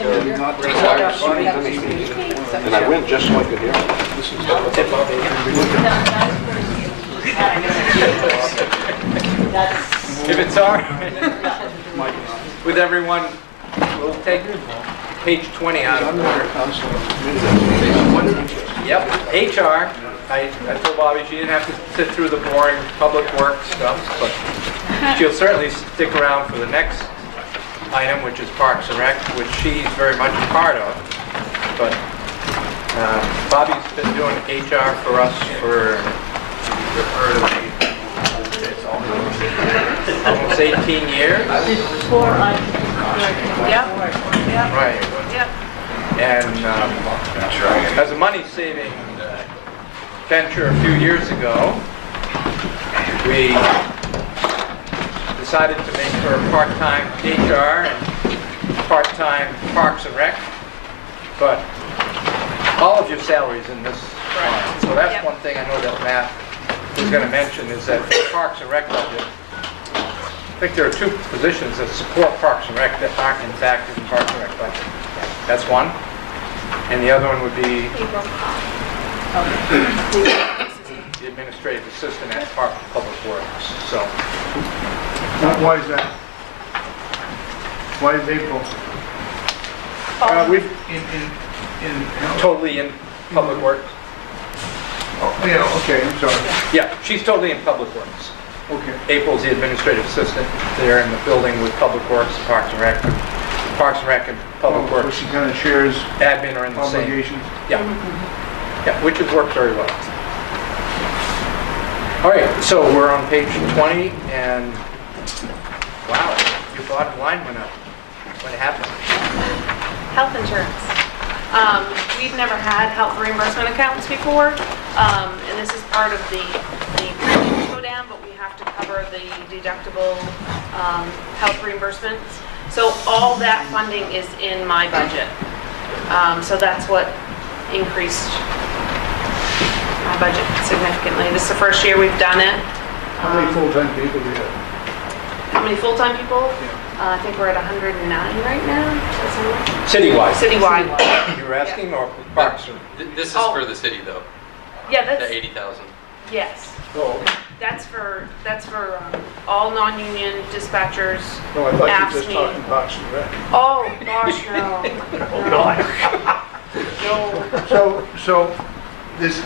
not required seating in this meeting. And I went just like it here. This is If it's all right with everyone, we'll take page 20 out of order. Yep, HR. I told Bobby she didn't have to sit through the boring public works stuff, but she'll certainly stick around for the next item, which is Parks and Rec, which she's very much a part of. But Bobby's been doing HR for us for almost 18 years. Yeah. Right. Yep. And as a money-saving venture a few years ago, we decided to make her part-time HR and part-time Parks and Rec, but all of your salaries in this line. So that's one thing I know that Matt was going to mention, is that for the Parks and Rec budget, I think there are two positions that support Parks and Rec that aren't in fact in the Parks and Rec budget. That's one. And the other one would be the administrative assistant at Public Works. So Why is that? Why is April? we've In totally in Public Works. Oh, yeah, okay, I'm sorry. Yeah, she's totally in Public Works. Okay. April's the administrative assistant there in the building with Public Works, Parks and Rec. Parks and Rec and Public So Works she kind of shares admin are in the same. obligations? Yeah. Yeah, which has worked very well. All right, so we're on page 20, and wow, your bottom line went up. What happened? Health insurance. We've never had health reimbursement accounts before, and this is part of the premiums go down, but we have to cover the deductible health reimbursements. So all that funding is in my budget. So that's what increased my budget significantly. This is the first year we've done it. How many full-time people do you have? How many full-time people? I think we're at 109 right now. Citywide. Citywide. You were asking, or Parks? Or- This is Oh. for the city though, Yeah, the that's, 80,000. yes. Oh, That's for all non-union dispatchers. no, I thought you were Ask just me. talking Parks and Rec. Oh, gosh, no. No. So this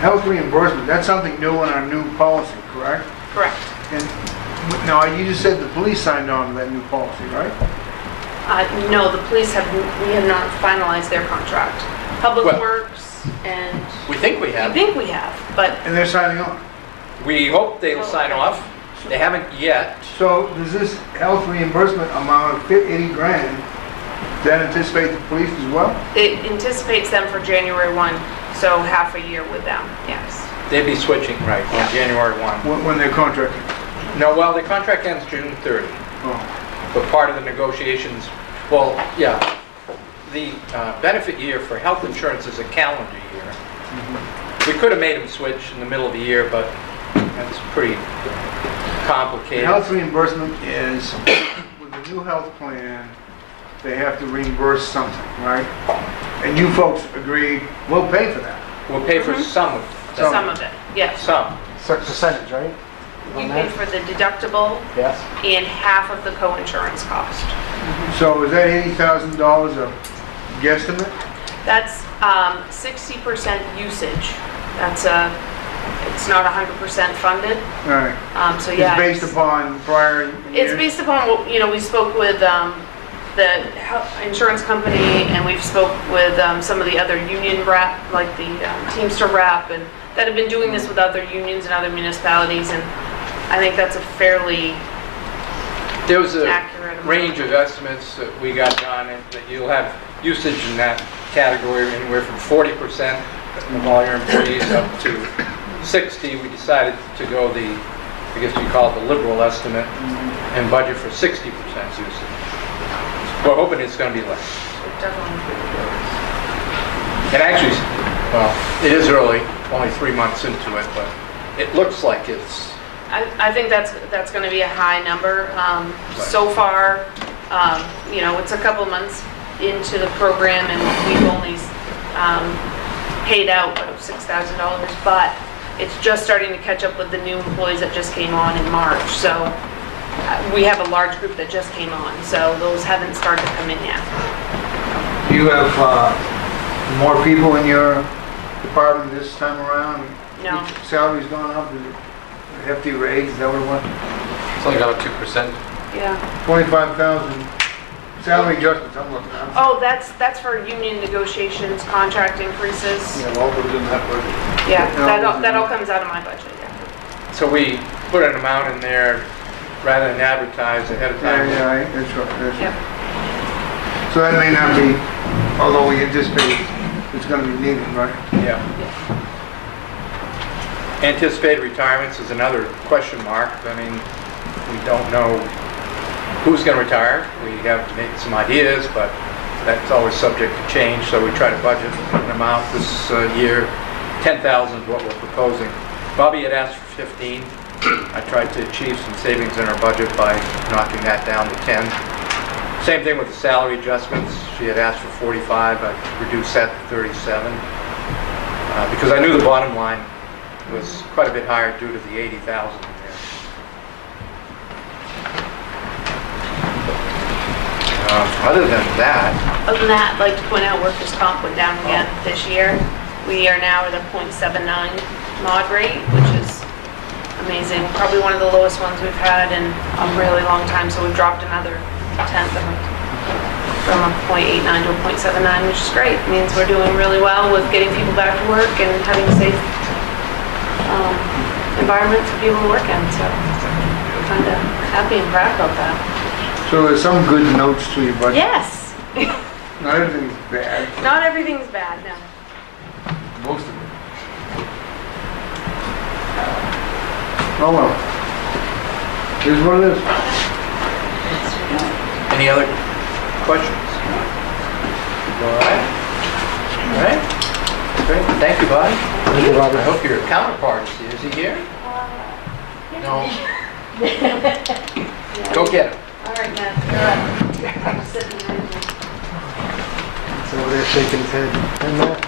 health reimbursement, that's something new in our new policy, correct? Correct. And now, you just said the police signed on to that new policy, right? No, the police we have not finalized their contract. Public Well- Works and, We think we I have. think we have, but And they're signing on. We hope they'll sign off. They haven't yet. So does this health reimbursement amount of 80 grand, does that anticipate the police as well? it anticipates them for January 1, so half a year with them, yes. They'd be switching, right, on January 1. When they're contracted? No, well, the contract ends June 30. Oh. But part of the negotiations, well, yeah, the benefit year for health insurance is a calendar year. We could have made them switch in the middle of the year, but that's pretty The complicated. health reimbursement is, with the new health plan, they have to reimburse something, right? And you folks agreed, we'll pay for that. We'll pay for some of Some. Some of it, yes. some. Certain percentage, right? You pay for the deductible Yes. and half of the co-insurance cost. So is that $80,000 a guesstimate? That's 60% usage. It's not 100% funded. All right. So yeah. It's based upon prior years? It's based upon what, we spoke with the insurance company, and we've spoke with some of the other union rep, like the Teamster rep, and that have been doing this with other unions and other municipalities, and I think that's a fairly There was a accurate amount. range of estimates that we got done, and that you'll have usage in that category anywhere from 40% of all your employees up to 60. We decided to go I guess you call it the liberal estimate, and budget for 60% usage. We're hoping it's going to be less. And actually, well, it is early, only 3 months into it, but it looks like it's I think that's going to be a high number. So far, You know, it's a couple months into the program and we've only paid out about $6,000, but it's just starting to catch up with the new employees that just came on in March. So we have a large group that just came on, so those haven't started to come in yet. Do you have more people in your department this time around? No. Salary's gone up, is it a hefty raise, is that what it was? It's only gone up 2%. Yeah. 25,000 salary adjustments, I'm looking at. Oh, that's for union negotiations, contract increases. Yeah, all goes in that budget. Yeah, Yeah. that all comes out of my budget, yeah. So we put an amount in there rather than advertise ahead of time. Yeah, that's right, that's Yep. right. So that may not be, although we anticipate it's gonna be needed, right? Yeah. Anticipated retirements is another question mark. I mean, we don't know who's going to retire. We have to make some ideas, but that's always subject to change. So we try to budget an amount this year. 10,000 is what we're proposing. Bobby had asked for 15. I tried to achieve some savings in our budget by knocking that down to 10. Same thing with the salary adjustments. She had asked for 45. I reduced that to 37 because I knew the bottom line was quite a bit higher due to the 80,000 in there. Other than that, Other than that, I'd like to point out workers' comp went down again this year. We are now at a .79 mod rate, which is amazing. Probably one of the lowest ones we've had in a really long time, so we've dropped another tenth of it. From a .89 to a .79, which is great. It means we're doing really well with getting people back to work and having a safe environment for people to work in. So I'm kind of happy and proud about that. So there's some good notes to your budget. Yes. Not everything's bad, Not everything's bad, no. most of it. Oh well. Here's what it is. any other questions? All right. All right. Great. Thank you, Bobby. I hope your counterpart is he here? No. Go get him. All right, Matt, you're up. I'm sitting behind you. He's over there shaking his head. And that.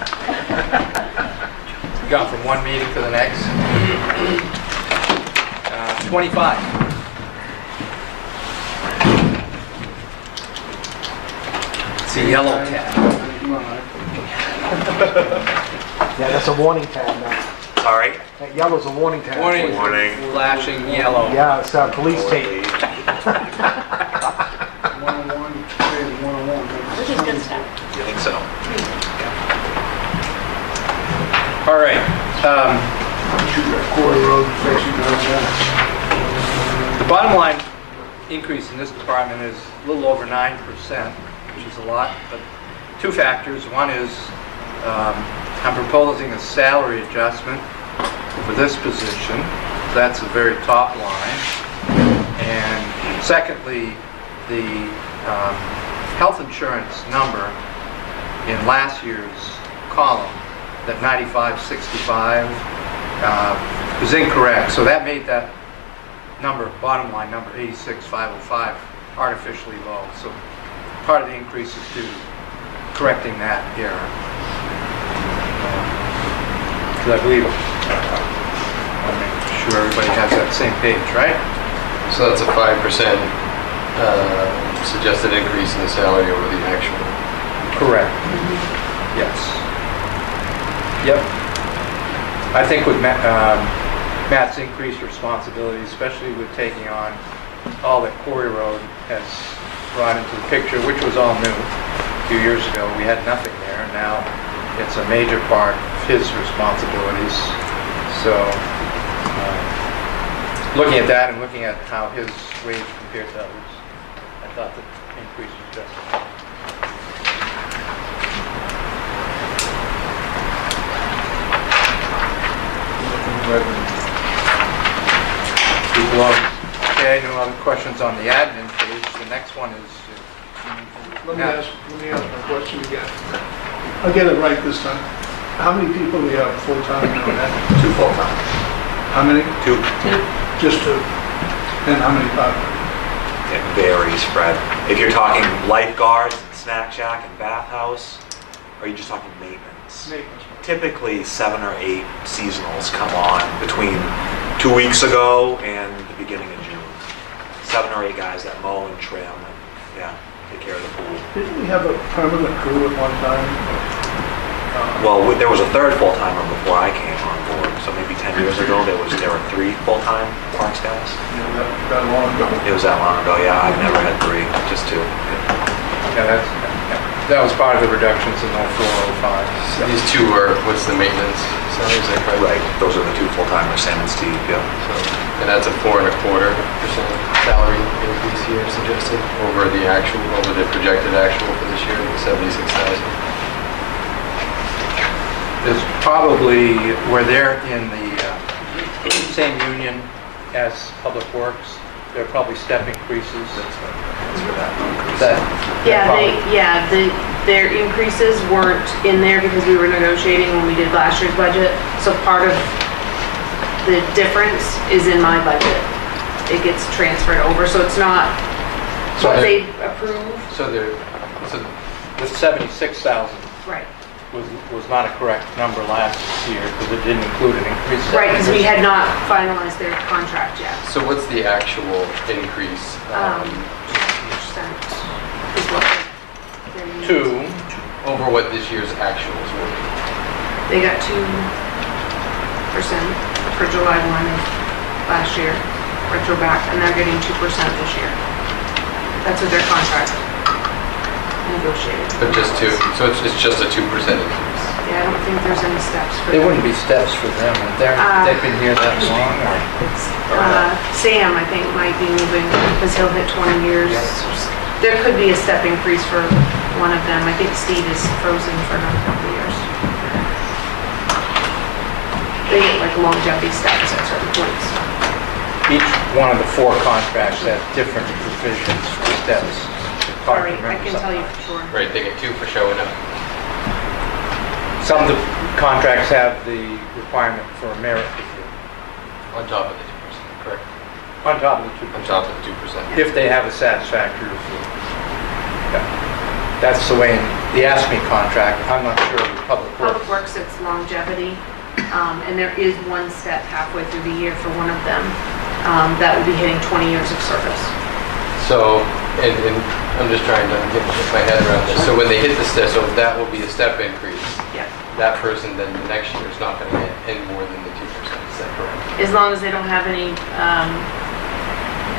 We got from one meeting to the next. 25. It's a yellow cat. Yeah, that's a warning tag now. Sorry. That yellow's a warning tag. Warning. Warning. Flashing yellow. Yeah, it's police tape. 101, say 101. This is good stuff. You think so? All right. Shoot that quarter road section does that. The bottom line increase in this department is a little over 9%, which is a lot, but two factors. One is I'm proposing a salary adjustment for this position. That's the very top line. And secondly, the health insurance number in last year's column, that 9565, was incorrect. So that made that number, bottom line number 86505, artificially low. So part of the increase is due to correcting that error. Because I believe, I want to make sure everybody has that same page, right? So that's a 5% suggested increase in the salary over the actual. Correct. Yes. Yep. I think with Matt's increased responsibility, especially with taking on all that Quarry Road has brought into the picture, which was all new a few years ago. We had nothing there. Now it's a major part of his responsibilities. So looking at that and looking at how his wage compared to others, I thought the increase was justified. Okay, no other questions on the admin page. The next one is... Let me ask my question again. I'll get it right this time. How many people do you have full-time now? 2 full-time. How many? 2. Just 2. And how many part-time? It varies, Fred. If you're talking lifeguards, snack shack, and bathhouse, or are you just talking maintenance? Maintenance. Typically 7 or 8 seasonals come on between 2 weeks ago and the beginning of June. 7 or 8 guys that mow and trim and, yeah, take care of the pool. Didn't we have a permanent crew at one time? Well, there was a third full-timer before I came on board, so maybe 10 years ago there were 3 full-time parks guys. That long ago. It was that long ago, yeah. I've never had 3, just 2. Yeah, that was part of the reductions in 04, 05. So these two are, what's the maintenance salary, is that correct? Right, those are the 2 full-timers, Sam and Steve, yeah. So, and that's a 4.25% salary increase here suggested over the projected actual for this year, the 76,000. There's probably, where they're in the same union as Public Works, there are probably step increases. Their increases weren't in there because we were negotiating when we did last year's budget. So part of the difference is in my budget. It gets transferred over, so it's not So what they- they approve. So the 76,000 Right. was not a correct number last year because it didn't include an increase. Right, because we had not finalized their contract yet. So what's the actual increase? 2% is what they- 2, Over what this year's actuals were? They got 2% for July 1 of last year, retro back, and they're getting 2% this year. That's what their contract negotiated. But just 2, so it's just a 2% increase. Yeah, I don't think there's any steps for they them. wouldn't be steps for them. They've been here that long. Sam, I think, might be moving because he'll hit 20 years. There could be a step increase for one of them. I think Steve is frozen for another couple of years. They get like longevity steps at certain points. Each one of the 4 contracts has different provisions for steps. Hard to Sorry, I remember can some. tell you for sure. Right, they get 2 for showing up. Some of the contracts have the requirement for a merit review On top of the 2%, correct? on top of the 2%. On top of the 2%. If they have a satisfactory review. Yeah. That's the way in the ASME contract. I'm not sure with Public Works. Public Works, it's longevity, and there is one step halfway through the year for one of them that will be hitting 20 years of service. So, and I'm just trying to get my head around this. So when they hit the step, so that will be a step increase. Yeah. That person then the next year is not going to get any more than the 2%, is that correct? As long as they don't have any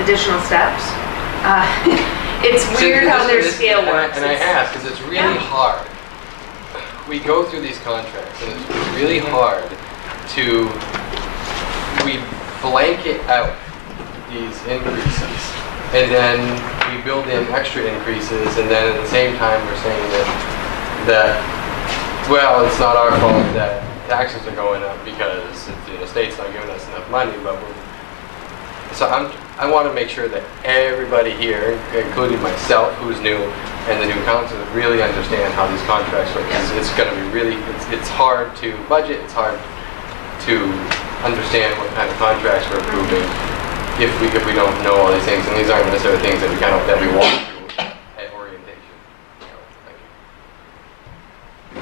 additional steps. It's weird how their scale works. And I ask because it's really hard. We go through these contracts and it's really hard to, we blanket out these increases and then we build in extra increases and then at the same time we're saying that well, it's not our fault that taxes are going up because the state's not giving us enough money, but I want to make sure that everybody here, including myself, who's new, and the new council, really understand how these contracts work. It's going to be really, it's hard to budget, it's hard to understand what kind of contracts we're approving if we don't know all these things, and these aren't necessarily things that we walk through at orientation. Thank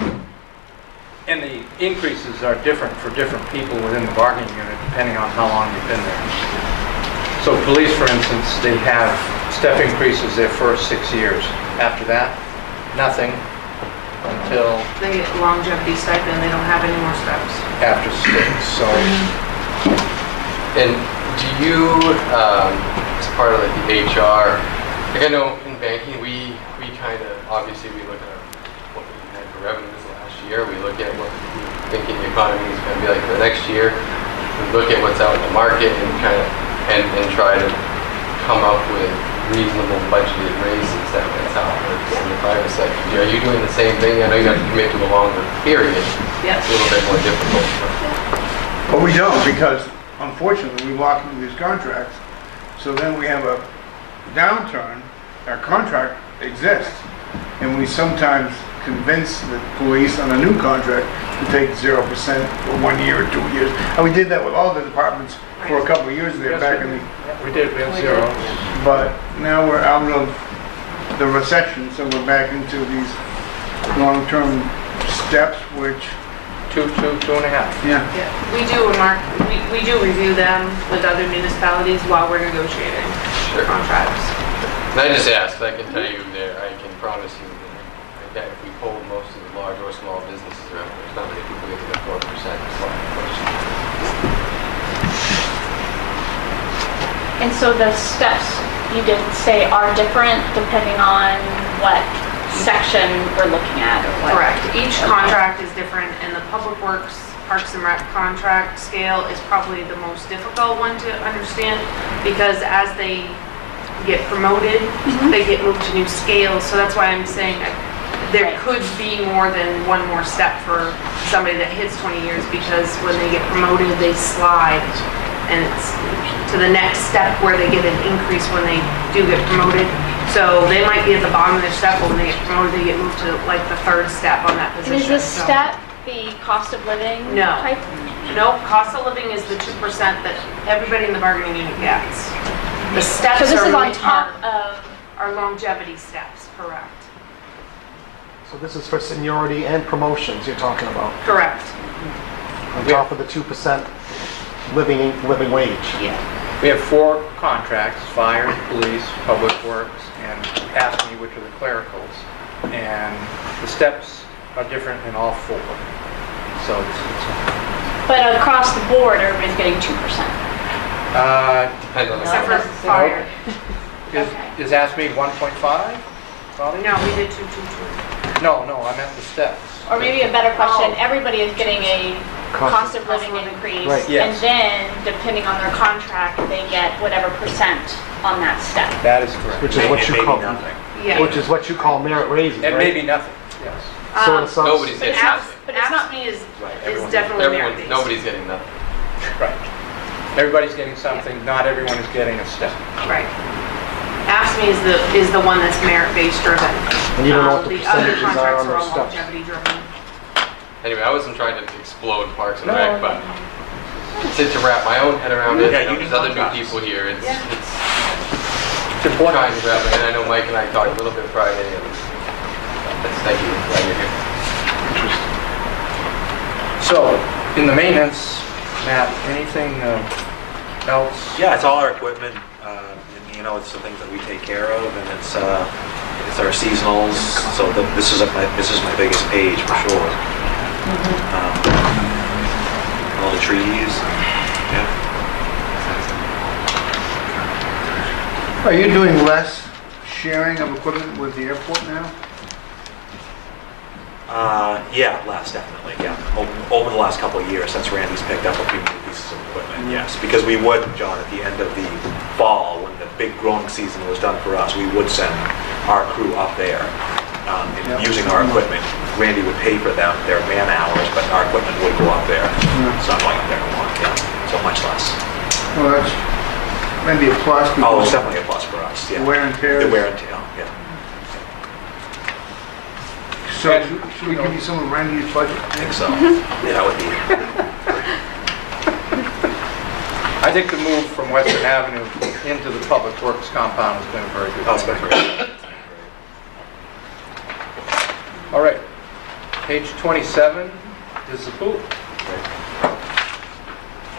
you. And the increases are different for different people within the bargaining unit, depending on how long you've been there. So police, for instance, they have step increases their first 6 years. After that, nothing until They get longevity stipend, they don't have any more steps. after 6. So And do you, as part of like the HR, like I know in banking, we kind of, obviously we look at what we had for revenues last year, we look at what we think the economy is going to be like for the next year, we look at what's out in the market and kind of, and try to come up with reasonable budgeted raises. That's how it works in the private sector. Are you doing the same thing? I know you have to commit to a longer period. Yes. It's a little bit more difficult. But we don't, because unfortunately, we lock into these contracts, so then we have a downturn, our contract exists, and we sometimes convince the police on a new contract to take 0% for 1 year or 2 years. And we did that with all the departments for a couple of years there back in the... we did, we have 0. but now we're out of the recession, so we're back into these long-term steps, which, Two and a half. yeah. Yeah, we do review them with other municipalities while we're negotiating Sure. contracts. And I just asked, I can tell you there, I can promise you that if we polled most of the large or small businesses around, there's not many people getting a 4%. And so the steps you did say are different depending on what section we're looking at or what? Correct. Each contract is different, and the Public Works Parks and Rec contract scale is probably the most difficult one to understand, because as they get promoted, they get moved to new scales. So that's why I'm saying there Right. could be more than one more step for somebody that hits 20 years, because when they get promoted, they slide, and it's to the next step where they get an increase when they do get promoted. So they might be at the bottom of their step, but when they get promoted, they get moved to like the third step on that And position. is this So- step the cost of living No. type? No, cost of living is the 2% that everybody in the bargaining unit gets. The steps So this are is on really top of, are longevity steps, correct? So this is for seniority and promotions you're talking about, Correct. on top of the 2% living wage. Yeah. We have 4 contracts: fire, police, public works, and ask me which are the clericals. And the steps are different in all 4. So but across the board, everybody's getting 2%. Depends on the Except for number. fire. is ask me 1.5? Probably? No, we did 222. No, I meant the steps. Or maybe a better question, Oh. everybody is getting a cost of living Cost of living. increase. Right. And Yes. then, depending on their contract, they get whatever percent on that step. That is correct. Which is what you Maybe call, nothing. Yeah. which is what you call merit raises, It may right? be nothing, yes. So in a sense- Nobody's But getting nothing. But it's not- AFSCME is Right, is everyone's- definitely Everyone, merit-based. nobody's getting nothing. Right. Everybody's getting something, not everyone is getting a step. Right. AFSCME is the one that's merit-based driven. And you don't know what the The other percentages are contracts on are those all steps. longevity driven. Anyway, I wasn't trying to explode Parks and No, Rec, but to wrap my own head around it, Yeah, you there's can other new contrast. people here, it's It's important. trying to wrap it, and I know Mike and I talked a little bit Friday, and thank you, glad you're here. So, in the maintenance, Matt, anything else? Yeah, it's all our equipment, and you know, it's the things that we take care of, and it's our seasonals. So this is my biggest page for sure. All the trees, yeah. Are you doing less sharing of equipment with the airport now? Yeah, less definitely. Yeah, over the last couple of years, since Randy's picked up a few new pieces of equipment. Yes, because we would, John, at the end of the fall, when the big growing season was done for us, we would send our crew up there and using our equipment. Randy would pay for them their man hours, but our equipment would go up there. It's not going up there anymore. Yeah, so much less. Well, that's maybe a plus. Oh, it's because definitely a plus for us. Yeah, The wear and tear. The wear and tear. Yeah. So should we give you some of Randy's budget? I think so. Yeah, that would be. I think the move from Western Avenue into the Public Works compound has been a very good. Oh, it's been great. All right, page 27 is the pool.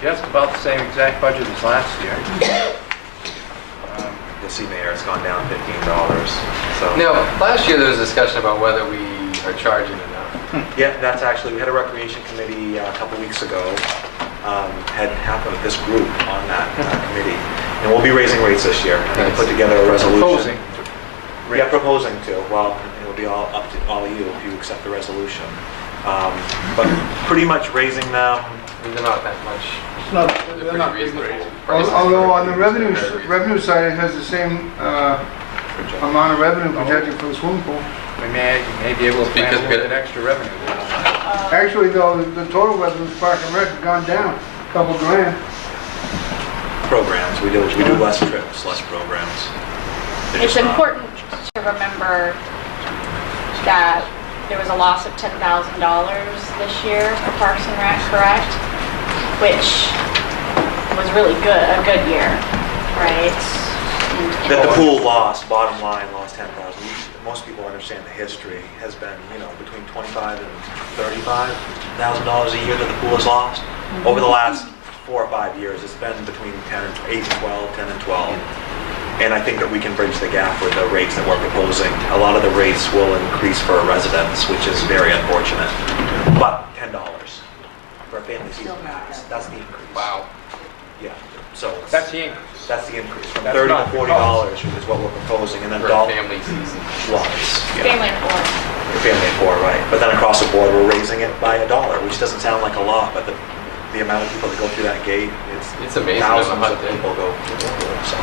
Just about the same exact budget as last year. You'll see, Mayor, it's gone down $15. So. Now, last year there was discussion about whether we are charging enough. Yeah, that's actually, we had a recreation committee a couple weeks ago, had happened with this group on that committee. And we'll be raising rates this year. I'm going to put together a resolution. Proposing. Yeah, proposing to. Well, it'll be all up to all of you if you accept the resolution. But pretty much raising them. They're not that much. It's not, They're they're pretty not big reasonable rates. prices Although for- on the revenue, very reasonable. revenue side, it has the same amount of revenue projected for the swimming pool. We may be able to plan Because a we little got- bit extra revenue. Actually, though, the total revenue for Park and Rec has gone down a couple grand. Programs. We do less trips, less programs. They're It's just not- important to remember that there was a loss of $10,000 this year for Parks and Rec, correct? Which was really good, a good year, right? And that the pool lost, bottom line, lost 10,000. Most people understand the history has been, between $25,000 and $35,000 a year that the pool has lost. Over the last 4 or 5 years, it's been between 10 and 12, 10 and 12. And I think that we can bridge the gap with the rates that we're proposing. A lot of the rates will increase for residents, which is very unfortunate. But $10 for a family season pass, that's the increase. Wow. Yeah, so That's the increase. that's the increase, from That's $30 not to the $40 is what we're proposing, and then For adult family season. lots. Family of 4. For family of 4, right. But then across the board, we're raising it by $1, which doesn't sound like a lot, but the amount of people that go through that gate, It's amazing. thousands How of much- people go through the pool. So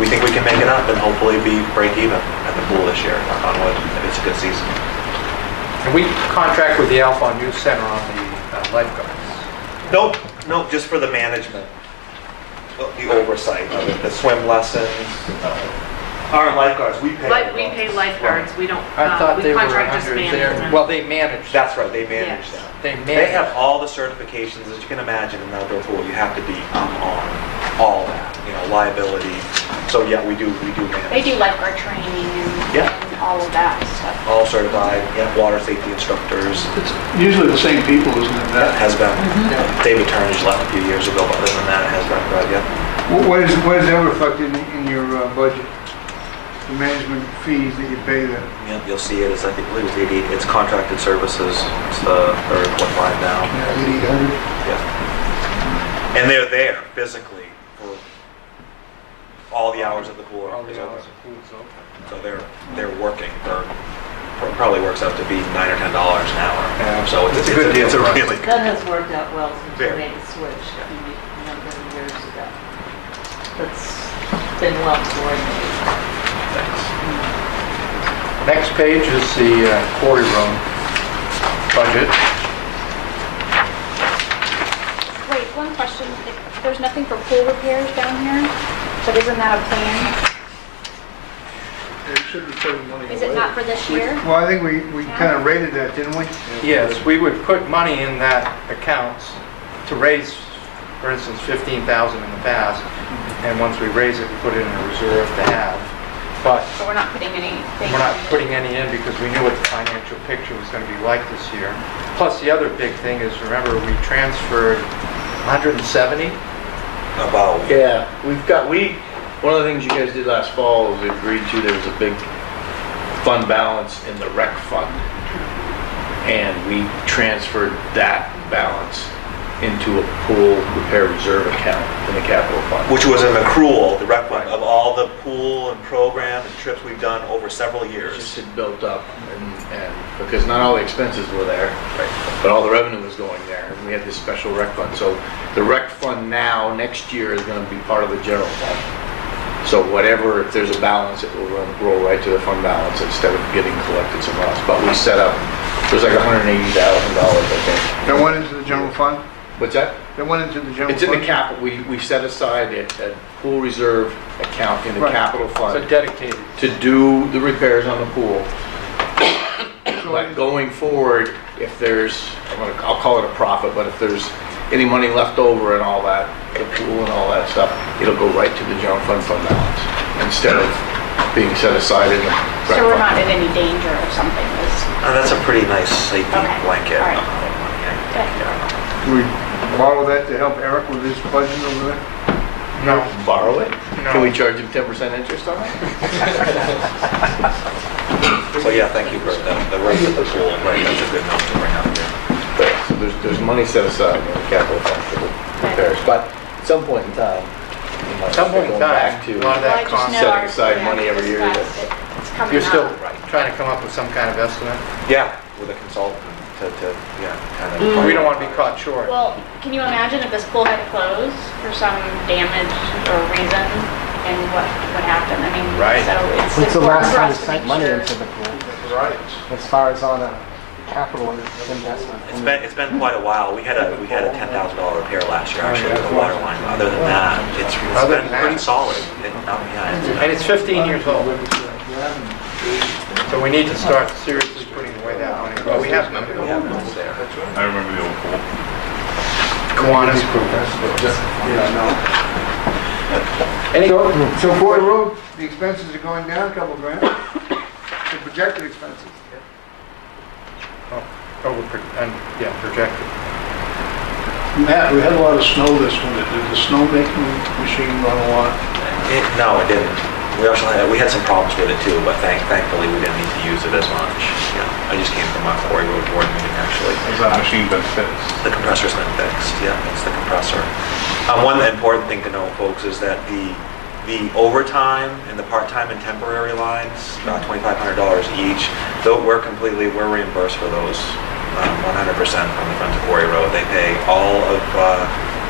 we think we can make it up and hopefully be break even at the pool this year, knock on wood, if it's a good season. And we contract with the Alphon Youth Center on the lifeguards. Nope, just for the management, the oversight of it, the swim lessons, our lifeguards, we pay. Like, we pay lifeguards, we don't, I thought we they were contract just under their, management. well, they manage. That's right, they manage Yes. that. They They manage. have all the certifications, as you can imagine, in an outdoor pool, you have to be on all that, liability. So yeah, we do They manage. do lifeguard training and Yeah. and all of that stuff. All certified, water safety instructors. It's usually the same people, isn't it? That has been. Mm-hmm. David Turnage left a few years ago, but other than that, it has been, yeah. What is that reflected in your budget? The management fees that you pay them? Yeah, you'll see it as, I think, it was 88, it's contracted services, it's the third line down. 8,800. Yeah. And they're there physically for all the hours of the pool All the is open. hours of pool's open. So they're working for, probably works out to be $9 or $10 an hour. Yeah. So it's a good deal. It's a really That has worked out well since we Very. made the switch a number of years ago. That's been well coordinated. Next page is the quarry room budget. Wait, one question. If there's nothing for pool repairs down here, but isn't that a plan? They should be putting money away. Is it not for this year? Well, I think we kind of rated that, didn't we? Yes, we would put money in that account to raise, for instance, 15,000 in the past, and once we raise it, we put it in a reserve to have. But So we're not putting anything? we're not putting any in because we knew what the financial picture was going to be like this year. Plus, the other big thing is, remember, we transferred 170? about, Yeah, one of the things you guys did last fall was we agreed to, there was a big fund balance in the rec fund. And we transferred that balance into a pool repair reserve account in the capital fund. which was an accrual, the rec fund, of all the pool and program and trips we've done over several It just years. had built up and because not all the expenses were there, but all the revenue was going there. And we had this special rec fund. So the rec fund now, next year, is going to be part of the general fund. So whatever, if there's a balance, it will roll right to the fund balance instead of getting collected somewhere else. But we set up, there's like $180,000, I think. That went into the general fund? What's that? That went into the general fund? It's in the capital, we set aside a pool reserve account in the Right. capital So fund dedicated. to do the repairs on the pool. But going forward, if there's, I'll call it a profit, but if there's any money left over and all that, the pool and all that stuff, it'll go right to the general fund balance instead of being set aside in the rec So we're fund. not in any danger of something that's... And that's a pretty nice safety Okay. blanket. All right. Yeah. Do we borrow that to help Eric with his budget over there? No. Borrow it? No. Can we charge him 10% interest on it? So yeah, thank you for the rate of the pool, right, that's a good number to bring up here. So there's money set aside in the capital fund for the repairs, but at some point in time, we might At some point in go time, back to a lot of Well, I that just cost, know setting our- aside yeah, money every year discussed that- It's coming you're still up. trying to come up with some kind of estimate? Yeah, with a consultant to kind of. We don't want to be caught short. Well, can you imagine if this pool had to close for some damage or reason and what would happen? I mean, Right. so it's When's the important last for time we us to sent make money sure. into the pool? Right. As far as on a capital investment? It's been quite a while. We had a $10,000 repair last year actually with the water line. Other than that, it's Other been than pretty that. solid. And it's 15 years old. So we need to start seriously putting away that money. Well, we have none. We have none there. I remember the old pool. Kiwanis Pool. Yeah, no. Any, So Quarry Road, the expenses are going down a couple grand, the projected expenses. yeah, projected. Matt, we had a lot of snow this winter. Did the snowmaking machine run a lot? No, it didn't. We had some problems with it too, but thankfully we didn't need to use it as much. Yeah, I just came from a Quarry Road board meeting actually. Has that machine been fixed? The compressor's been fixed, yeah, it's the compressor. One important thing to know, folks, is that the overtime and the part-time and temporary lines, about $2,500 each, though we're reimbursed for those 100% from the Friends of Quarry Road. They pay all of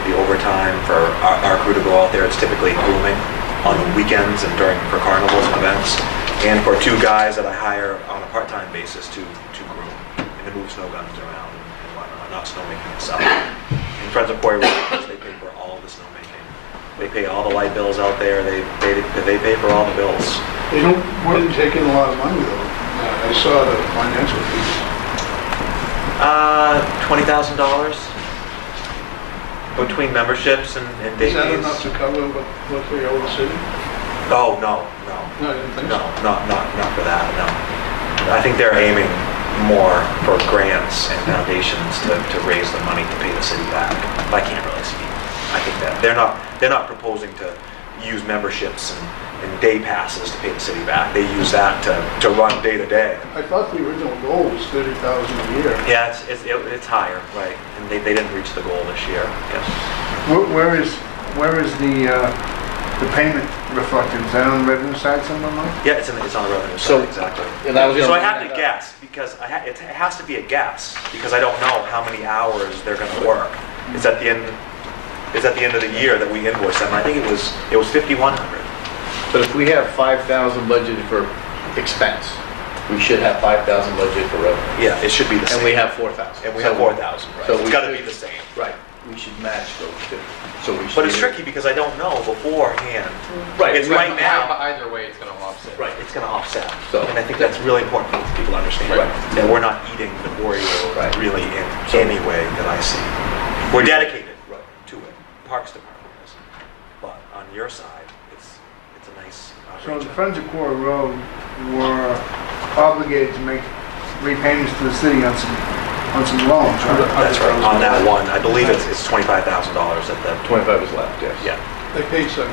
the overtime for our crew to go out there. It's typically grooming on the weekends and for carnivals and events, and for 2 guys that I hire on a part-time basis to groom and to move snow guns around and whatnot, not snowmaking itself. And Friends of Quarry Road, they pay for all the snowmaking. They pay all the light bills out there. They pay for all the bills. They weren't taking a lot of money though. I saw the financial fees. $20,000 between memberships and day Is that fees. enough to cover what they owe the city? Oh, no. No, I didn't think so. No, not for that, no. I think they're aiming more for grants and foundations to raise the money to pay the city back. But I can't really speak. I think that they're not proposing to use memberships and day passes to pay the city back. They use that to run day to day. I thought the original goal was $30,000 a year. Yeah, it's higher, right? And they didn't reach the goal this year. Yes. Where is the payment reflected? Is that on the revenue side somewhere, Mike? Yeah, it's on the revenue So- side, exactly. And I was gonna So I bring have to that up. guess, because it has to be a guess, because I don't know how many hours they're gonna work. It's at the end of the year that we invoice them. I think it was 5,100. But if we have 5,000 budgeted for expense, we should have 5,000 budgeted for revenue. Yeah, it should be the same. And we have 4,000. And we have 4,000, right? So It's we gotta should- be the same. Right, we should match those two. So we should. But it's tricky because I don't know beforehand. Right. It's right now. But either way, it's gonna offset. Right, it's gonna offset. So- And I think that's really important for people to understand. Right. That we're not eating the Quarry Road Right. really in So- any way that I see. We're dedicated to it. Parks Department is. But on your side, it's a nice So the arrangement. Friends of Quarry Road were obligated to make repayments to the city on some loans, right? That's right, on that one. I believe it's $25,000 at the, 25 is left, yes. yeah. They paid $75.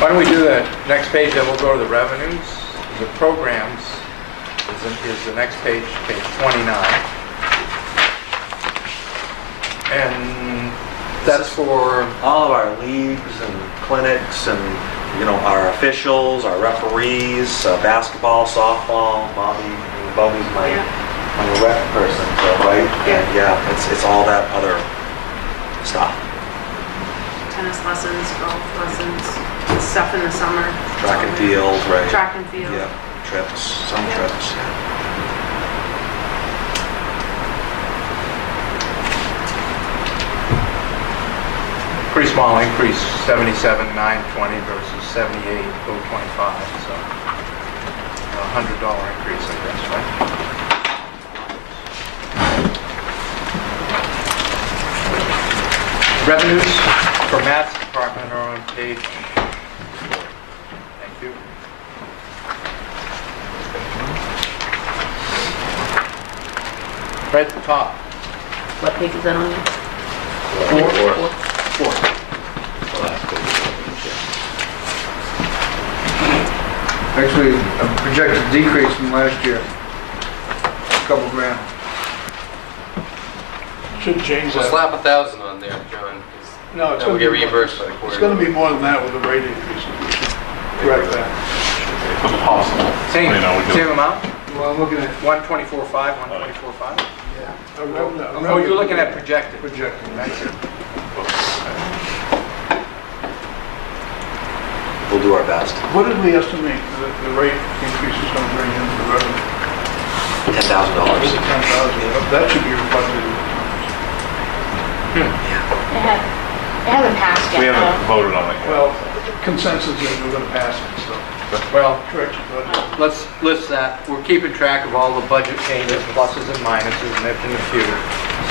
Why don't we do the next page, then we'll go to the revenues. The programs is the next page, page 29. And that's for, All of our leagues and clinics and, our officials, our referees, basketball, softball, Bobby's my rep person, so, right? Yeah. And yeah, it's all that other stuff. Tennis lessons, golf lessons, stuff in the summer. Track and field, right? Track and field. Yeah, trips, some Yeah. trips, yeah. pretty small increase, 77,920 versus 78,025, so a $100 increase, I guess, right? Revenues for Matt's department are on page 4. Thank you. Right at the top. What page is that on? Four. Actually, a projected decrease from last year, a couple grand. Should change So that. slap 1,000 on there, John, 'cause No, it's then gonna we get be, reimbursed by the quarry. it's gonna be more than that with the rate increases. We should correct that. It's possible. Same, You know, we do- same amount? Well, I'm looking at 124.5, 124.5? Yeah. A revenue- a Oh, revenue- you're looking at projected. Projected. That's it. We'll do our best. What did we estimate the rate increase is gonna bring in for revenue? $10,000. Was it 10,000? That should be reflected in It hasn't passed We yet, haven't though. voted on it the, yet. well, consensus is we're gonna pass it, so. Well, Correct your budget. let's list that. We're keeping track of all the budget changes, pluses and minuses, and if in the few.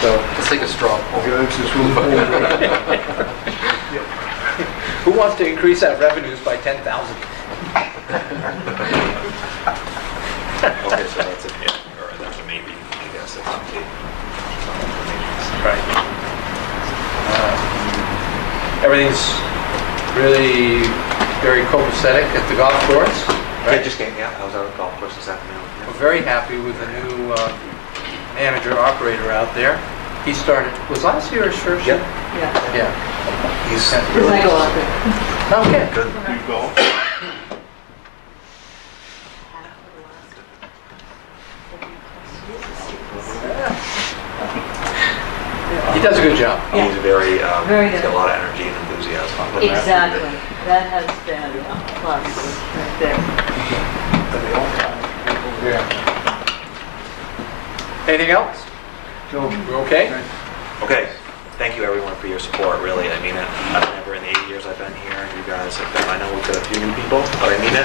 So, Let's take a straw poll. Yeah, it's just really cool. who wants to increase our revenues by 10,000? Okay, so that's a, yeah, or that's a maybe, I guess, that's a maybe. Right. Everything's really very copacetic at the golf course. I just came, yeah, I was out at the golf course this afternoon. We're very happy with the new manager operator out there. He started, was last year his first year? Yeah. Yeah. He's Because I go out there. Okay. good. You go. He does a good job. Yeah. He's very, Very he's good. got a lot of energy and enthusiasm. Exactly. That has been a plus right there. Anything else? So, We're okay? Okay, thank you everyone for your support, really, I mean it. I've never, in the 8 years I've been here, you guys have been, I know we've got a few new people, but I mean it.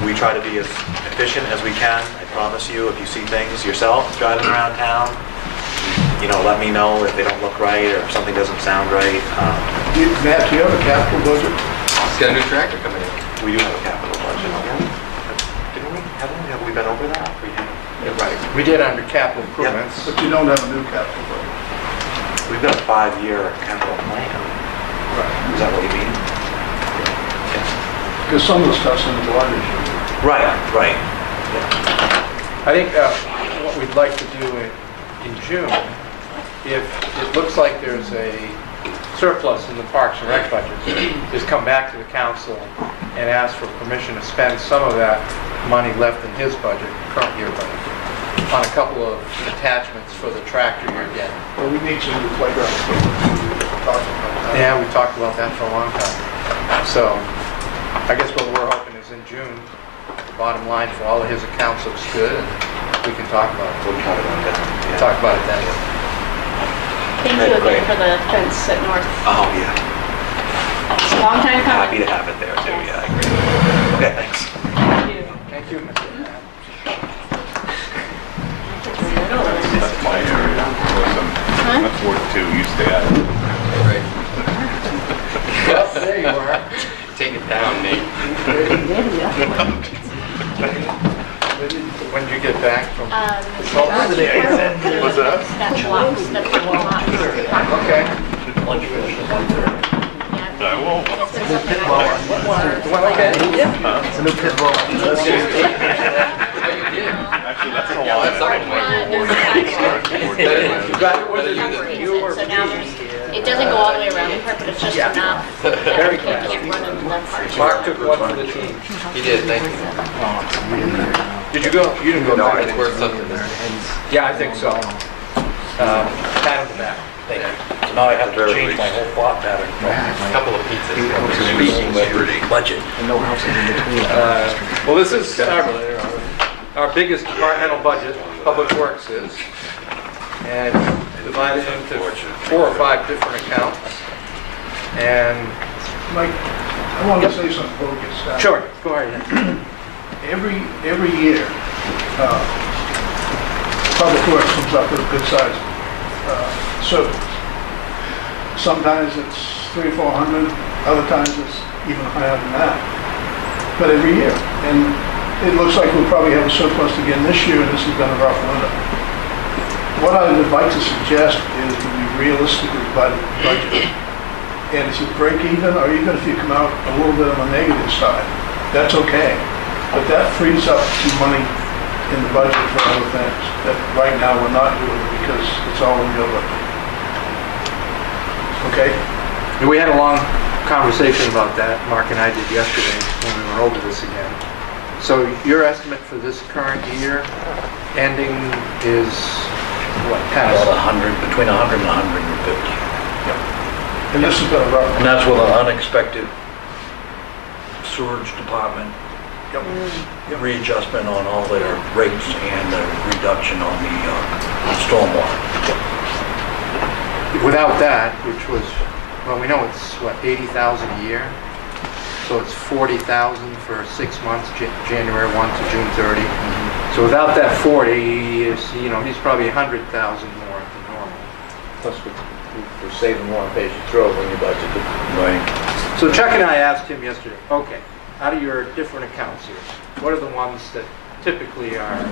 We try to be as efficient as we can. I promise you, if you see things yourself driving around town, you know, let me know if they don't look right or if something doesn't sound right. Matt, do you have a capital budget? He's got a new tractor coming in. We do have a capital budget. Didn't we? Have we been over that? We haven't. Yeah, right. We did under capital improvements. But you don't have a new capital budget. We've got a 5-year capital plan. Is that what you mean? Because some of the stuff's in the water issue. Right, right. I think what we'd like to do in June, if it looks like there's a surplus in the Parks and Rec budget, is come back to the council and ask for permission to spend some of that money left in his budget, current year budget, on a couple of attachments for the tractor you're getting. Well, we need some new playground equipment. We talked about that. Yeah, we talked about that for a long time. So, I guess what we're hoping is in June, the bottom line for all of his accounts looks good, and we can talk about it. We'll talk about that. Yeah. Talk about it then. Thank Okay, you great. again for the fence at North. Oh, yeah. It's a long time Happy coming. to have it there too, yeah, I agree. Okay, thanks. Thank you. Thank you, Mr. That's my area. That's Ward 2, you stay out of it. Right. Well, there you are. Take it down, Nate. When did you get back from? What's that? That blocks the parking lots. Okay. I won't. Well, okay. It's a new pit bull. Actually, that's a Yeah, lot. that's something You got it, was it you or So now me? there's, it doesn't go all the way around the park, but it's just enough. Very that close. you can't run into that part. Mark took one for the team. He did, thank you. Did you go? You didn't go. No, back. it's worth something. Yeah, I think so. Pat on the back. Thank you. So now I have to change my whole plot pattern. A couple of pizzas. Budget. And no houses in between. Well, this is our biggest departmental budget, Public Works is. And it's divided into 4 or 5 different accounts. And, Mike, I want to say something bogus. sure, go ahead. Every year, Public Works comes up with a good size surplus. Sometimes it's 300 or 400, other times it's even higher than that. But every year, and it looks like we'll probably have a surplus again this year, and this has been a rough winter. What I would like to suggest is that we realistically budget. And it's a break even, or even if you come out a little bit on the negative side, that's okay. But that frees up some money in the budget for other things that right now we're not doing because it's all in your budget. Okay? We had a long conversation about that, Mark and I did yesterday when we went over this again. So your estimate for this current year ending is what, past? About 100, between 100 and 150. And this has been a rough And one. that's with an unexpected sewage department readjustment on all their rates and a reduction on the stormwater. Without that, which was, well, we know it's what, 80,000 a year? So it's 40,000 for 6 months, January 1 to June 30. So without that 40, he's probably 100,000 more than normal. Plus, we're saving more on pay-as-you-throw when you budget it. Right. So Chuck and I asked him yesterday, okay, out of your different accounts here, what are the ones that typically are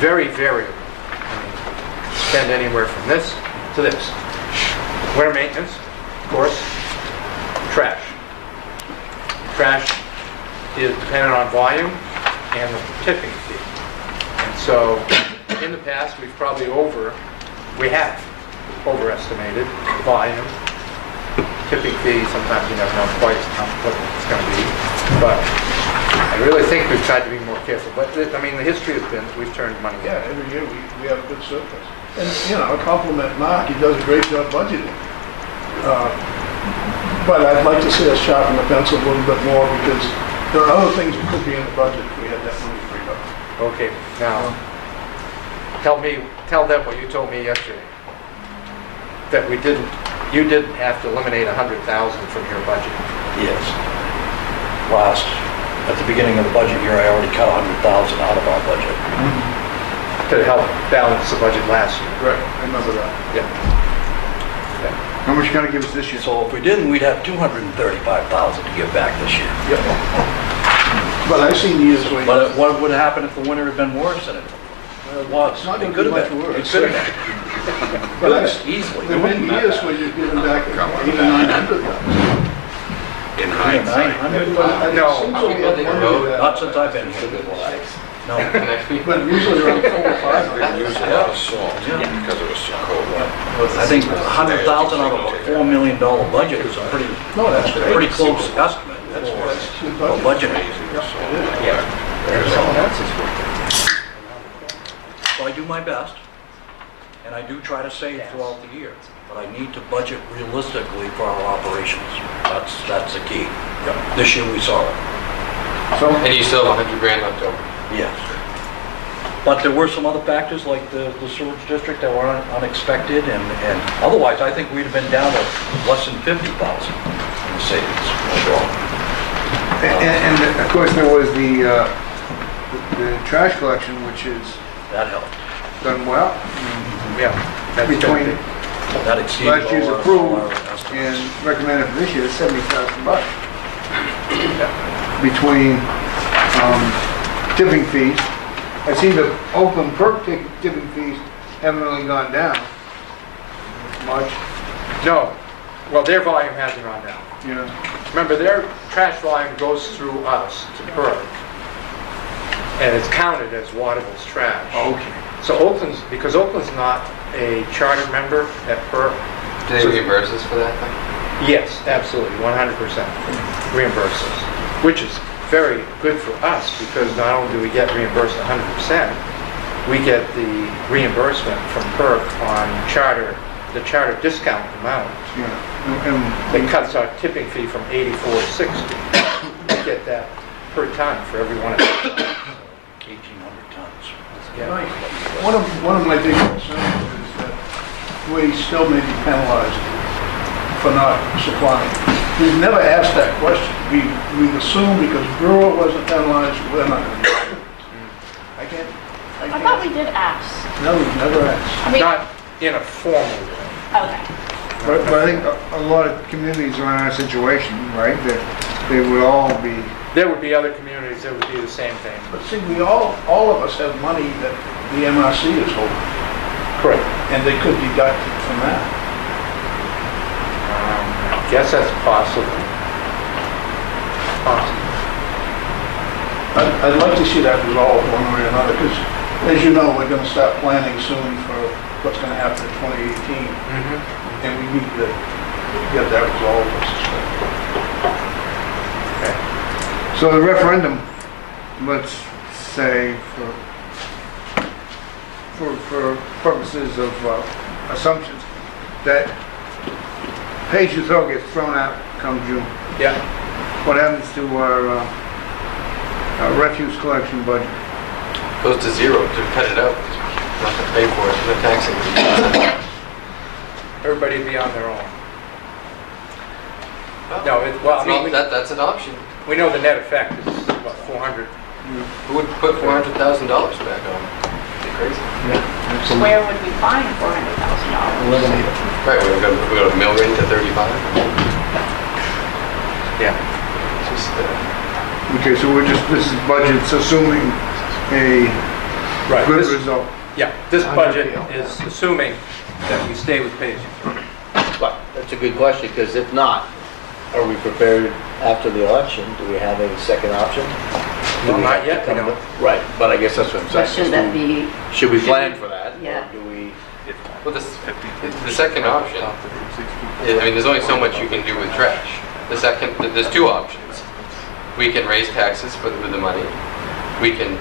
very variable? I mean, spend anywhere from this to this. Winter maintenance, of course, trash. Trash is dependent on volume and the tipping fee. And so, in the past, we have overestimated volume, tipping fee. Sometimes you never know quite what it's going to be. But I really think we've tried to be more careful. But I mean, the history has been we've turned money Yeah, down. every year we have a good surplus. And, you know, I compliment Mark, he does a great job budgeting. But I'd like to see us sharpen the pencil a little bit more because there are other things that could be in the budget if we had that money freed up. Okay, now tell them what you told me yesterday. That you didn't have to eliminate 100,000 from your budget. Yes. At the beginning of the budget year, I already cut 100,000 out of our budget. To help balance the budget last year. Right, I remember that. Yeah. How much you gonna give us this year? So if we didn't, we'd have 235,000 to give back this year. Yep. But I've seen years where. But what would happen if the winter had been worse than it was? It's not It gonna could be have much been. worse. It could have been. But I've, Easily. there've been years where you've given back 800 or 900,000. In hindsight. 900, but No. it seems like we have money to that. Not since I've been here. No. But usually around 4 or 5. They used a lot of salt because it was so cold. I think 100,000 out of a $4 million budget is a pretty, No, that's great. pretty close estimate for budgeting. So I do my best, and I do try to save throughout the year, but I need to budget realistically for our operations. That's the key. This year we saw it. And you still have 100 grand left over. Yes. But there were some other factors like the sewage district that were unexpected, and otherwise I think we'd have been down to less than 50,000 in the savings overall. And of course, there was the trash collection, which is That helped. done well. Yeah. That's Between That exceeded last year's all our approved estimates. and recommended for this year, $70,000. Between tipping fees, I see the Oakland Perk tipping fees haven't really gone down much, No. Well, their volume hasn't gone down. you know. Remember, their trash volume goes through us to PERC, and it's counted as Waterville's trash. Okay. So because Oakland's not a charter member at PERC. Do they so- reimburse us for that thing? Yes, absolutely, 100% reimburse us, which is very good for us because not only do we get reimbursed 100%, we get the reimbursement from PERC on the charter discount amount. Yeah. It cuts our tipping fee from 84 to 60. We get that per ton for every one of them. 1,800 tons. Yeah. One of my big concerns is that we still may be penalized for not supplying. We've never asked that question. We've assumed because Brewer wasn't penalized, we're not going to be. I thought we did ask. No, we've never asked. I mean, Not in a formal way. okay. But I think a lot of communities are in our situation, right, that they would all be, There would be other communities that would do the same thing. But see, we all of us have money that the MRC is holding, Correct. and they could deduct it from that. I guess that's possible. I'd like to see that resolved one way or another, because as you know, we're going to start planning soon for what's going to happen in 2018, and we need to get that resolved. I suspect. so the referendum, let's say for purposes of assumptions, that pay-as-you-throw gets thrown out come June. Yeah. What happens to our refuse collection budget? Goes to zero to cut it out. Not to pay for it, no taxing. Everybody would be on their own. No, well, I mean, That's an option. we know the net effect is, what, 400? Who would put $400,000 back on? crazy. Where would we find $400,000? Eliminate it. Right, we go to mill rate to 35. Yeah. Just, Okay, so this is budgets assuming a Right. good This- result. Yeah, this Under budget appeal. is assuming that we stay with pay as you throw. But that's a good question, because if not, are we prepared after the election? Do we have a second option? Do Well, we not have to yet, we come don't. to- Right, but I guess that's what I'm saying. But should that be, Should we plan for that? Yeah. Or do we? well, the second option, I mean, there's only so much you can do with trash. There's two options. We can raise taxes with the money. We can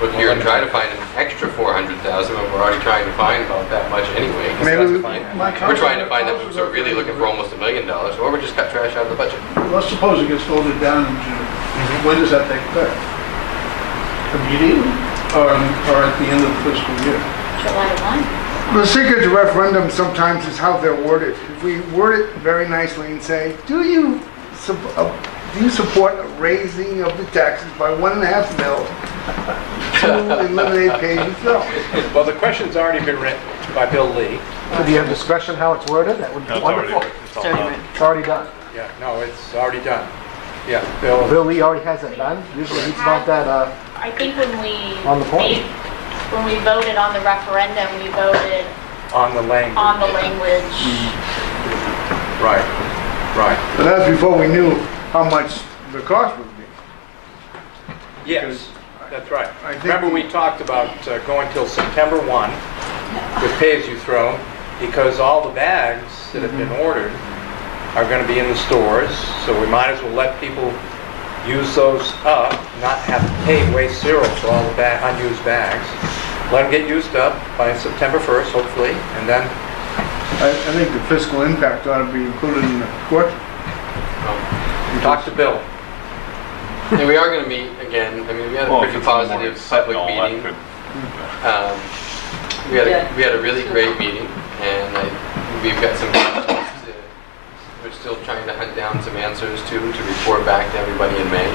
look here and try to find an extra 400,000, but we're already trying to find about that much anyway. 'Cause Maybe that's we- fine. My We're trying to council- find that, so we're really looking for almost $1 million, or we just cut trash out of the budget. Let's suppose it gets voted down in June. When does that take effect? Immediately? Or at the end of the fiscal year? July 1. The secret to referendum sometimes is how they're worded. If we word it very nicely and say, do you support a raising of the taxes by 1.5 mil to eliminate pay as you throw? Well, the question's already been written by Bill Lee. So do you have discretion how it's worded? That would be wonderful. it's already written. It's already done. Yeah, no, it's already done. Yeah, Bill, Bill Lee already has it done. Usually he's about that, I think when we On the point. when we voted on the referendum, we voted on the language. on the language. Right, right. But that's before we knew how much the cost would be. Yes, that's right. I think Remember, we talked about going till September 1 with pay-as-you-throw, because all the bags that have been ordered are going to be in the stores, so we might as well let people use those up, not have to pay waste zero for all the unused bags. Let them get used up by September 1st, hopefully, and then, I think the fiscal impact ought to be included in the question. talk to Bill. And we are going to meet again. I mean, we had a pretty positive public meeting. We had a really great meeting, and we've got some questions. We're still trying to hunt down some answers to report back to everybody in May.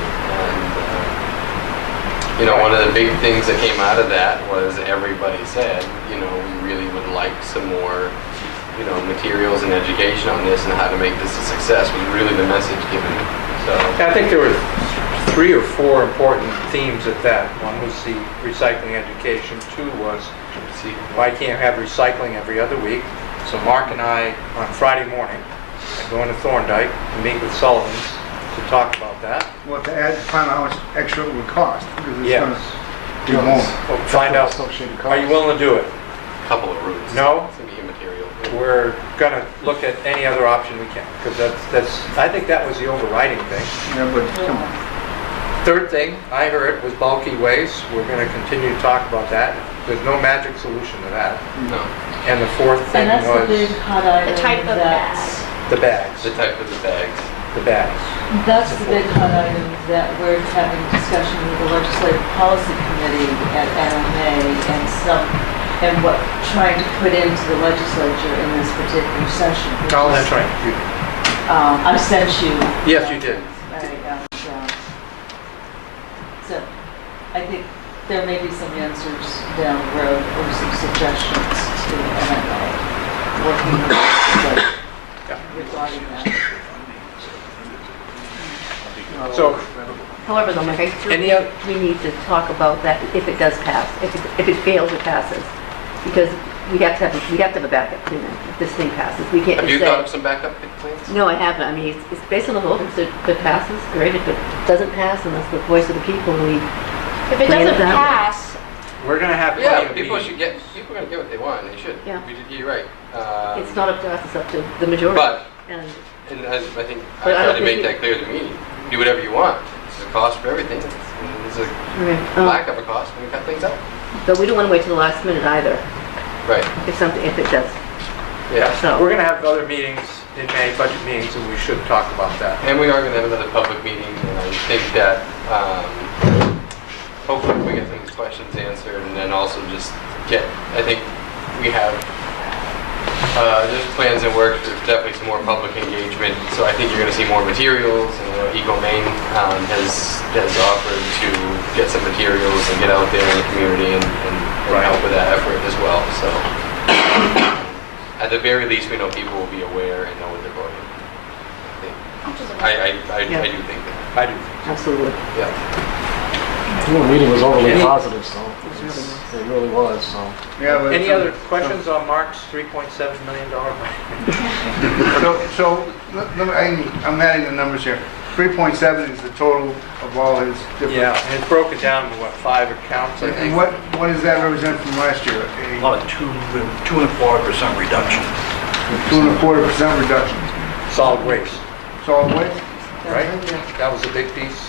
And one of the big things that came out of that was everybody said, we really would like some more, materials and education on this and how to make this a success. Was really the message given. So I think there were 3 or 4 important themes at that. One was the recycling education. 2 was, why can't have recycling every other week? So Mark and I, on Friday morning, are going to Thorndike to meet with Sullivan's to talk about that. Well, to find out how much extra it would cost, because it's Yes. gonna be more. We'll find out, associated are you costs. willing to do it? a couple of routes. No? It's going to be immaterial. We're going to look at any other option we can, because I think that was the overriding thing. Yeah, but come on. Third thing I heard was bulky waste. We're going to continue to talk about that. There's no magic solution to that. No. And the fourth thing and that's the big was hot item. The type of that's- bag. the bags. The type of the bags. The bags. That's the big hot item that we're having discussion with the Legislative Policy Committee at MMA and what trying to put into the legislature in this particular session. which Oh, is, that's right. I sent you. Yes, you did. So I think there may be some answers down the road or some suggestions to MMA working with the legislature regarding that. So, However, though, Mike, I Any still oth- think we need to talk about that if it does pass, if it fails or passes. Because we have to have a backup plan if this thing passes. We can't Have just you thought of say, some backup plans? no, I haven't. I mean, it's based on the hope. If it passes, great. If it doesn't pass, and that's the voice of the people, we If it plan doesn't that way. pass, we're going to have plenty Yeah, of people meetings. are going to get what they want, and they should. Yeah. You're right. It's not up to us, it's up to the majority. But, And and I think I But I tried don't to make think that clear to the meeting. Do whatever you want. There's a cost for everything. There's a right, lack of a cost when we cut things out. but we don't want to wait till the last minute either. Right. If it does. Yeah. So We're going to have other meetings in May, budget meetings, and we should talk about that. And we are going to have another public meeting, and I think that hopefully we get some of these questions answered, and then also just I think we have there's plans in work for definitely some more public engagement. So I think you're going to see more materials, and Eco Maine has offered to get some materials and get out there in the community and help with that effort as well. So at the very least, we know people will be aware and know what they're voting. I do think that. I do think so. Absolutely. Yeah. The meeting was overly Any- positive, so it really was, so. Yeah, but Any other questions on Mark's $3.7 million? So, I'm adding the numbers here. 3.7 is the total of all his different. Yeah, and it's broken down to what, 5 accounts, I And think? what does that represent from last year? About a 2.25% reduction. 2.25% reduction. Solid waste, Solid waste? right? That was a big piece.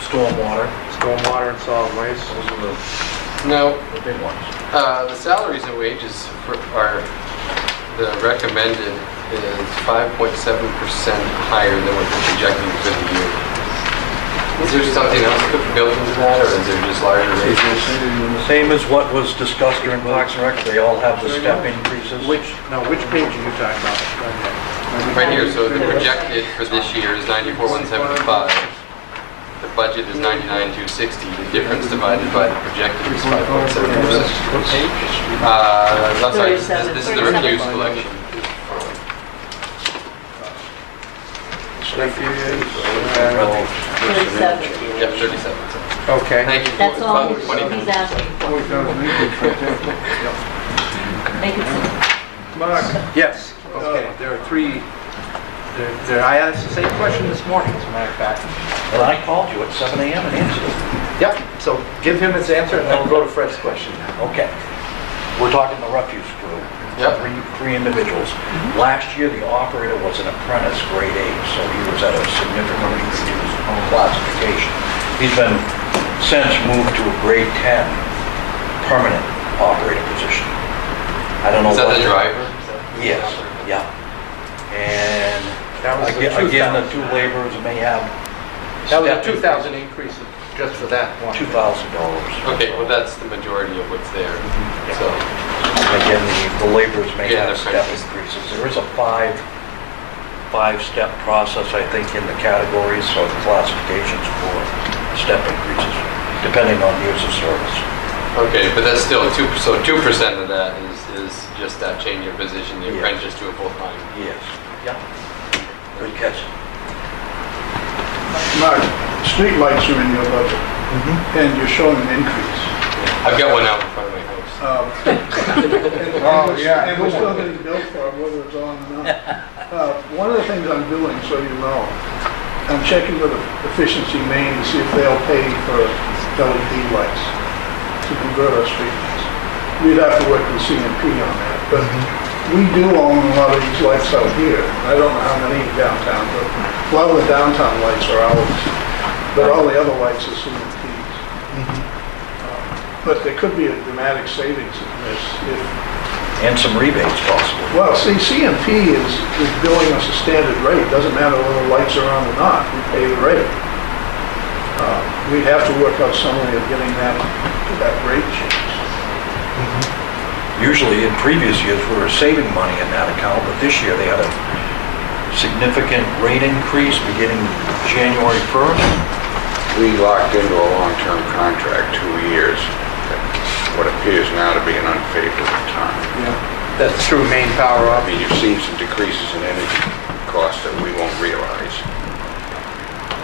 Stormwater, Stormwater and solid waste. those are Now, the big ones. the salaries and wages are, the recommended is 5.7% higher than what we're projecting for the year. Is there something else built into that, or is there just larger raises? Same as what was discussed during Parks and Rec, they all have the step increases. Which page are you talking about? Right here, so the projected for this year is 94,175. The budget is 99,260. The difference divided by the projected is 5.7%. What page? I'm sorry, this 37. is the refuse collection. Thirty-seven. Yep, 37. Okay. Thank you. That's all About 20 he's asking for. Make it simple. Mark, Yes, okay, there are three, I asked the same question this morning, as a matter of fact. And I called you at 7 a.m. and answered it. Yep, so give him his answer, and then we'll go to Fred's question now. Okay. We're talking the refuse crew. Yep. Three individuals. Last year, the operator was an apprentice, grade 8, so he was at a significantly reduced classification. He's been since moved to a grade 10 permanent operator position. I don't know Is that what. the driver? Yes, yeah. And That was the again, the 2,000. two laborers may have. That was a step 2,000 increase just for that one. $2,000. Okay, well, that's the majority of what's there. So, Again, the laborers may Yeah, have the step apprentices. increases. There is a five-step process, I think, in the categories or the classifications for step increases, depending on years of service. okay, but that's still 2%, so 2% of that is just that change of position, the Yes. apprentice to a full-time. Yes. Yeah. Good catch. Mark, street lights are in your budget, and you're showing an increase. I've got one out in front of my house. Oh, yeah. And we're still getting billed for it, whether it's on or not. One of the things I'm doing, so you know, I'm checking with Efficiency Maine to see if they'll pay for LED lights to convert our street lights. We'd have to work with CMP on that, but we do own a lot of these lights out here. I don't know how many downtown, but a lot of the downtown lights are ours, but all the other lights are CMP's. But there could be a dramatic savings in this if, And some rebates possibly. well, see, CMP is billing us a standard rate. Doesn't matter whether the lights are on or not, we pay the rate. We'd have to work out some way of getting that rate changed. Usually in previous years, we were saving money in that account, but this year they had a significant rate increase beginning January 1st. We locked into a long-term contract, 2 years, at what appears now to be an unfavorable time. That's through main power I off. mean, you've seen some decreases in energy costs that we won't realize.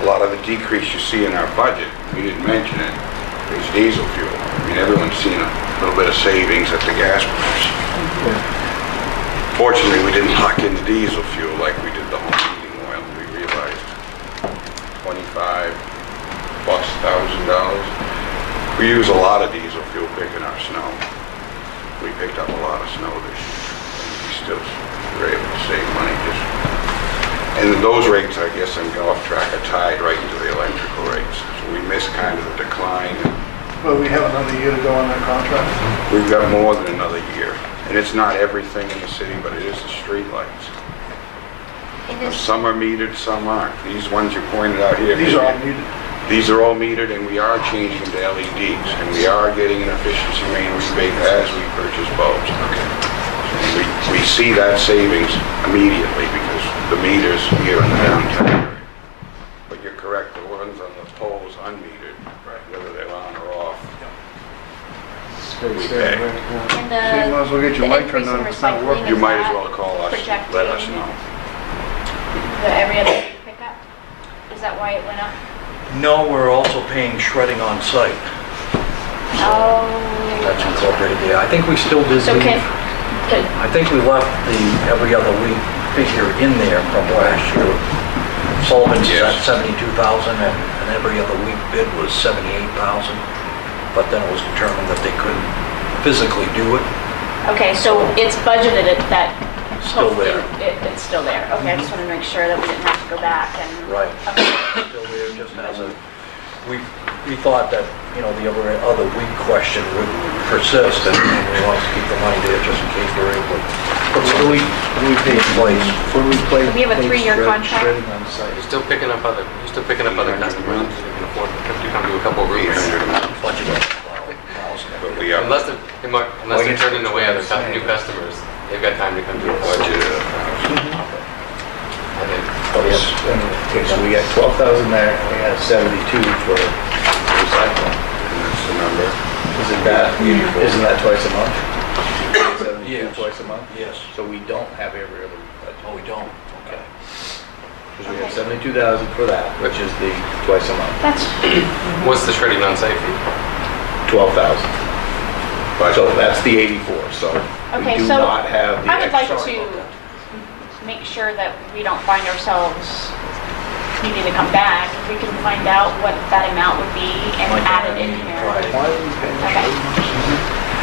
A lot of the decrease you see in our budget, we didn't mention it, is diesel fuel. I mean, everyone's seen a little bit of savings at the gas pumps. Fortunately, we didn't lock in the diesel fuel like we did the home heating oil. We realized $25,000. We use a lot of diesel fuel picking our snow. We picked up a lot of snow this year, and we still were able to save money just. And those rates, I guess I'm off track, are tied right into the electrical rates. So we missed kind of the decline. But we have another year to go on that contract. We've got more than another year. And it's not everything in the city, but it is the street lights. Some are metered, some aren't. These ones you pointed out here. These are all muted. These are all metered, and we are changing them to LEDs, and we are getting an efficiency main rebate as we purchase bulbs. And we see that savings immediately because the meters here in the downtown area. But you're correct, the ones on the poles unmetered, whether Steady, We steady, pay. right, yeah. And So you might as well get your the light increase turned in on if it's not recycling, working. is You might as that well call us, let us projecting know. The every other week pickup? Is that why it went up? No, we're also paying shredding on site. Oh. That's incorporated there. I think we still did So leave, good. I think we left the every other week figure in there from last year. Sullivan's Yes. at 72,000 and every other week bid was 78,000. But then it was determined that they couldn't physically do it. Okay, so it's budgeted at that. Still hopefully there. It's still there. Okay, I just want to make sure that we didn't have to go back and. Right. Okay. Still there, just as a, we thought that, you know, the other week question would persist and we wanted to keep the money there just in case we were able to put What do we pay in place. What do we play? We have a pay 3-year shred- contract. Shredding on site. You're still picking up other customers. You can afford to come to a couple of routes. 800 a month, Budget of 1,000. but we are Unless they're turning away other new customers, they've got time to come to a budgeted budget. 1,000. And then, Okay, so we got 12,000 there, and we have 72 for recycling. And that's the number. Isn't that twice a month? 72 Yes. twice a month? Yes. So we don't have every other week budget. Oh, we don't? Okay. Because we have 72,000 for that, which is the twice a month. That's, what's the shredding on site fee? 12,000. So that's the 84, so Okay, we do so not have the I would like extra. to make sure that we don't find ourselves needing to come back. If we can find out what that amount would be and Like, add it in here. Friday. Why are we paying Okay.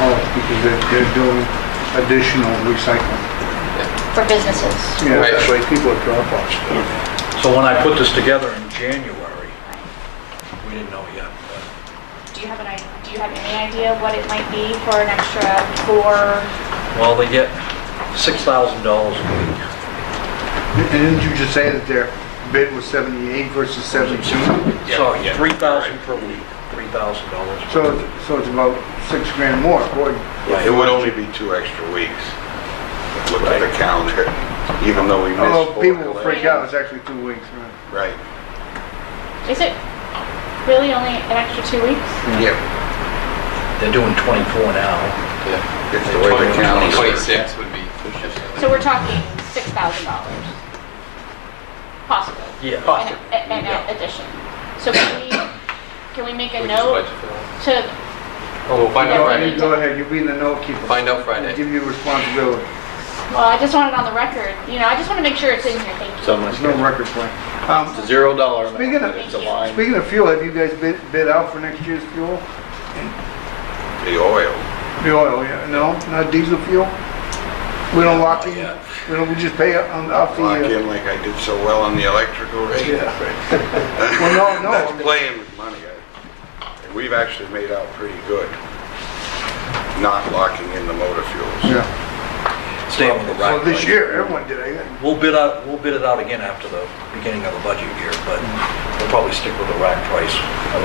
Oh, because they're doing additional recycling. For businesses. Yeah, Right. that's why people are drop off stuff. So when I put this together in January, we didn't know yet. Do you have any idea what it might be for an extra 4? Well, they get $6,000 a week. And didn't you just say that their bid was 78 versus 72? Sorry, yeah, 3,000 per week, $3,000. So it's about 6 grand more, according. Right. It would only be 2 extra weeks. Look at the calendar, even though we missed Oh, 4 people will collections. freak out, it's actually 2 weeks, right? Right. Is it really only an extra 2 weeks? Yeah. They're doing 24 now. Yeah. It's the way the calendar. 26 would be. So we're talking $6,000. Possible. Yeah. An addition. So can we make a We just note budget for that. to, Oh, we'll find out Yeah, Friday. Go ahead, you be the note keeper. Find out Friday. We'll give you responsibility. well, I just want it on the record. You know, I just want to make sure it's in here. Thank you. So much. There's no record plan. It's a $0 amount. Speaking of- It's a line. Speaking of fuel, have you guys bid out for next year's fuel? The oil. The oil, yeah, no, not diesel fuel? We don't lock in, yet. we just pay off the. Lock in like I did so well on the electrical rate. Yeah, right. Well, no, That's no, playing with money. We've actually made out pretty good, not locking in the motor fuels. yeah. Staying with the Well, rack this price. year, everyone did, I think. We'll bid it out again after the beginning of the budget year, but we'll probably stick with the rack price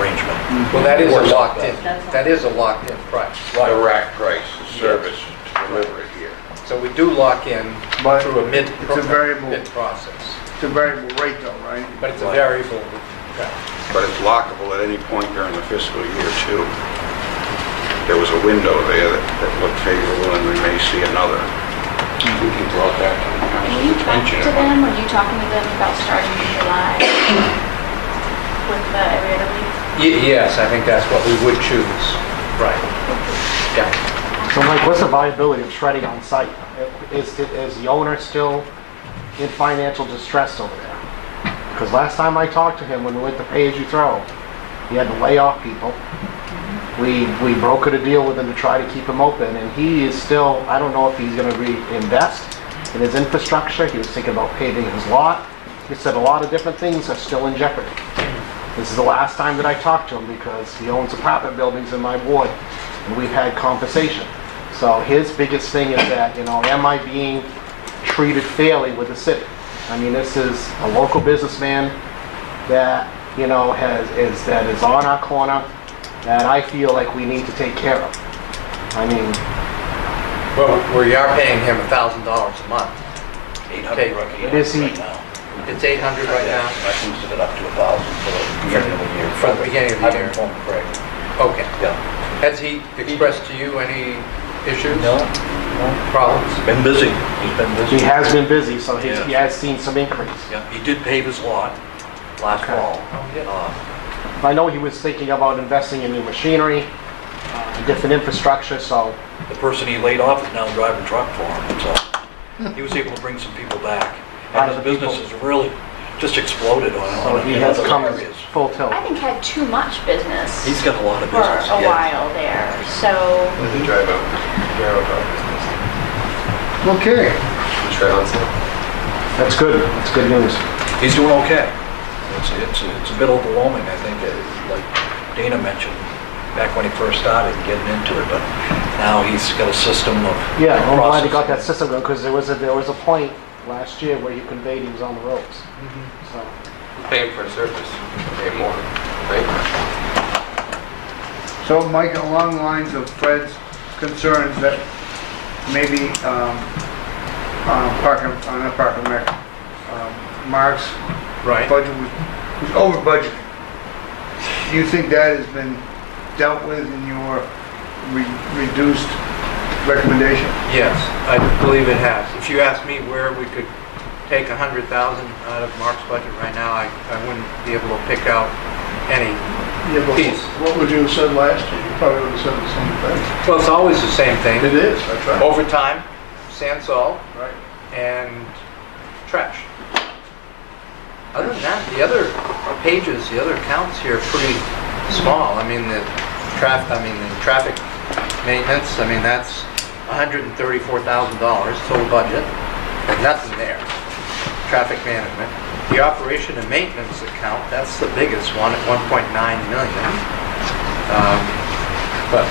arrangement. Well, that is a Works out locked in, better. that is a locked in price. The rack price, the service, to deliver it here. So we do lock in But through a mid it's a variable. bid process. It's a variable rate though, right? But it's a Right. variable. But it's lockable at any point during the fiscal year too. There was a window there that looked favorable and we may see another. We can draw that to the Can council's you talk attention. to them? Are you talking to them about starting in July with the every other week? Yes, I think that's what we would choose. Right. Yeah. So Mike, what's the viability of shredding on site? Is the owner still in financial distress over there? Because last time I talked to him, when we went to pay-as-you-throw, he had to lay off people. We brokered a deal with him to try to keep him open, and he is still, I don't know if he's gonna reinvest in his infrastructure. He was thinking about paving his lot. He said a lot of different things are still in jeopardy. This is the last time that I talked to him because he owns apartment buildings in my ward, and we've had conversation. So his biggest thing is that, you know, am I being treated fairly with the city? I mean, this is a local businessman that, you know, that is on our corner, that I feel like we need to take care of. I mean, Well, we are paying him $1,000 a month. 800 Is he- right now. It's 800 right now I boosted it up to 1,000 for the beginning of the year. from the beginning of I've the year. informed Craig. Okay. Yeah. Has he expressed to you any issues? No, Problems? he's been busy. He's been He busy. has been busy, so Yeah. he has seen some increase. Yeah, he did pave his lot last Okay. fall. I know he was thinking about investing in new machinery, different infrastructure, so The person he laid off is now driving truck for him, so he was able to bring some people back. And his business has really just exploded on he in has other come areas. full tilt. I think had too much business He's got a lot of for business. a yeah. while there, so. The drive out business. Okay. The shred on sale. That's good. That's good news. He's doing okay. It's a bit overwhelming, I think, like Dana mentioned, back when he first started getting into it, but now he's got a system of Yeah, I'm glad he got that processing. system going, because there was a point last year where he conveyed he was on the ropes. So, Paying for a service, pay more, right? So Mike, along the lines of Fred's concerns that maybe, not parking rec, Mark's Right. budget was over budget. Do you think that has been dealt with in your reduced recommendation? Yes, I believe it has. If you ask me where we could take 100,000 out of Mark's budget right now, I wouldn't be able to pick out any Yeah, but piece. what would you have said last year? You probably would have said the same thing. Well, it's always the same thing. It is, that's right. Overtime, sand salt, Right. and trash. Other than that, the other pages, the other accounts here are pretty small. I mean, the traffic maintenance, that's $134,000 total budget. Nothing there. Traffic management. The operation and maintenance account, that's the biggest one at 1.9 million. But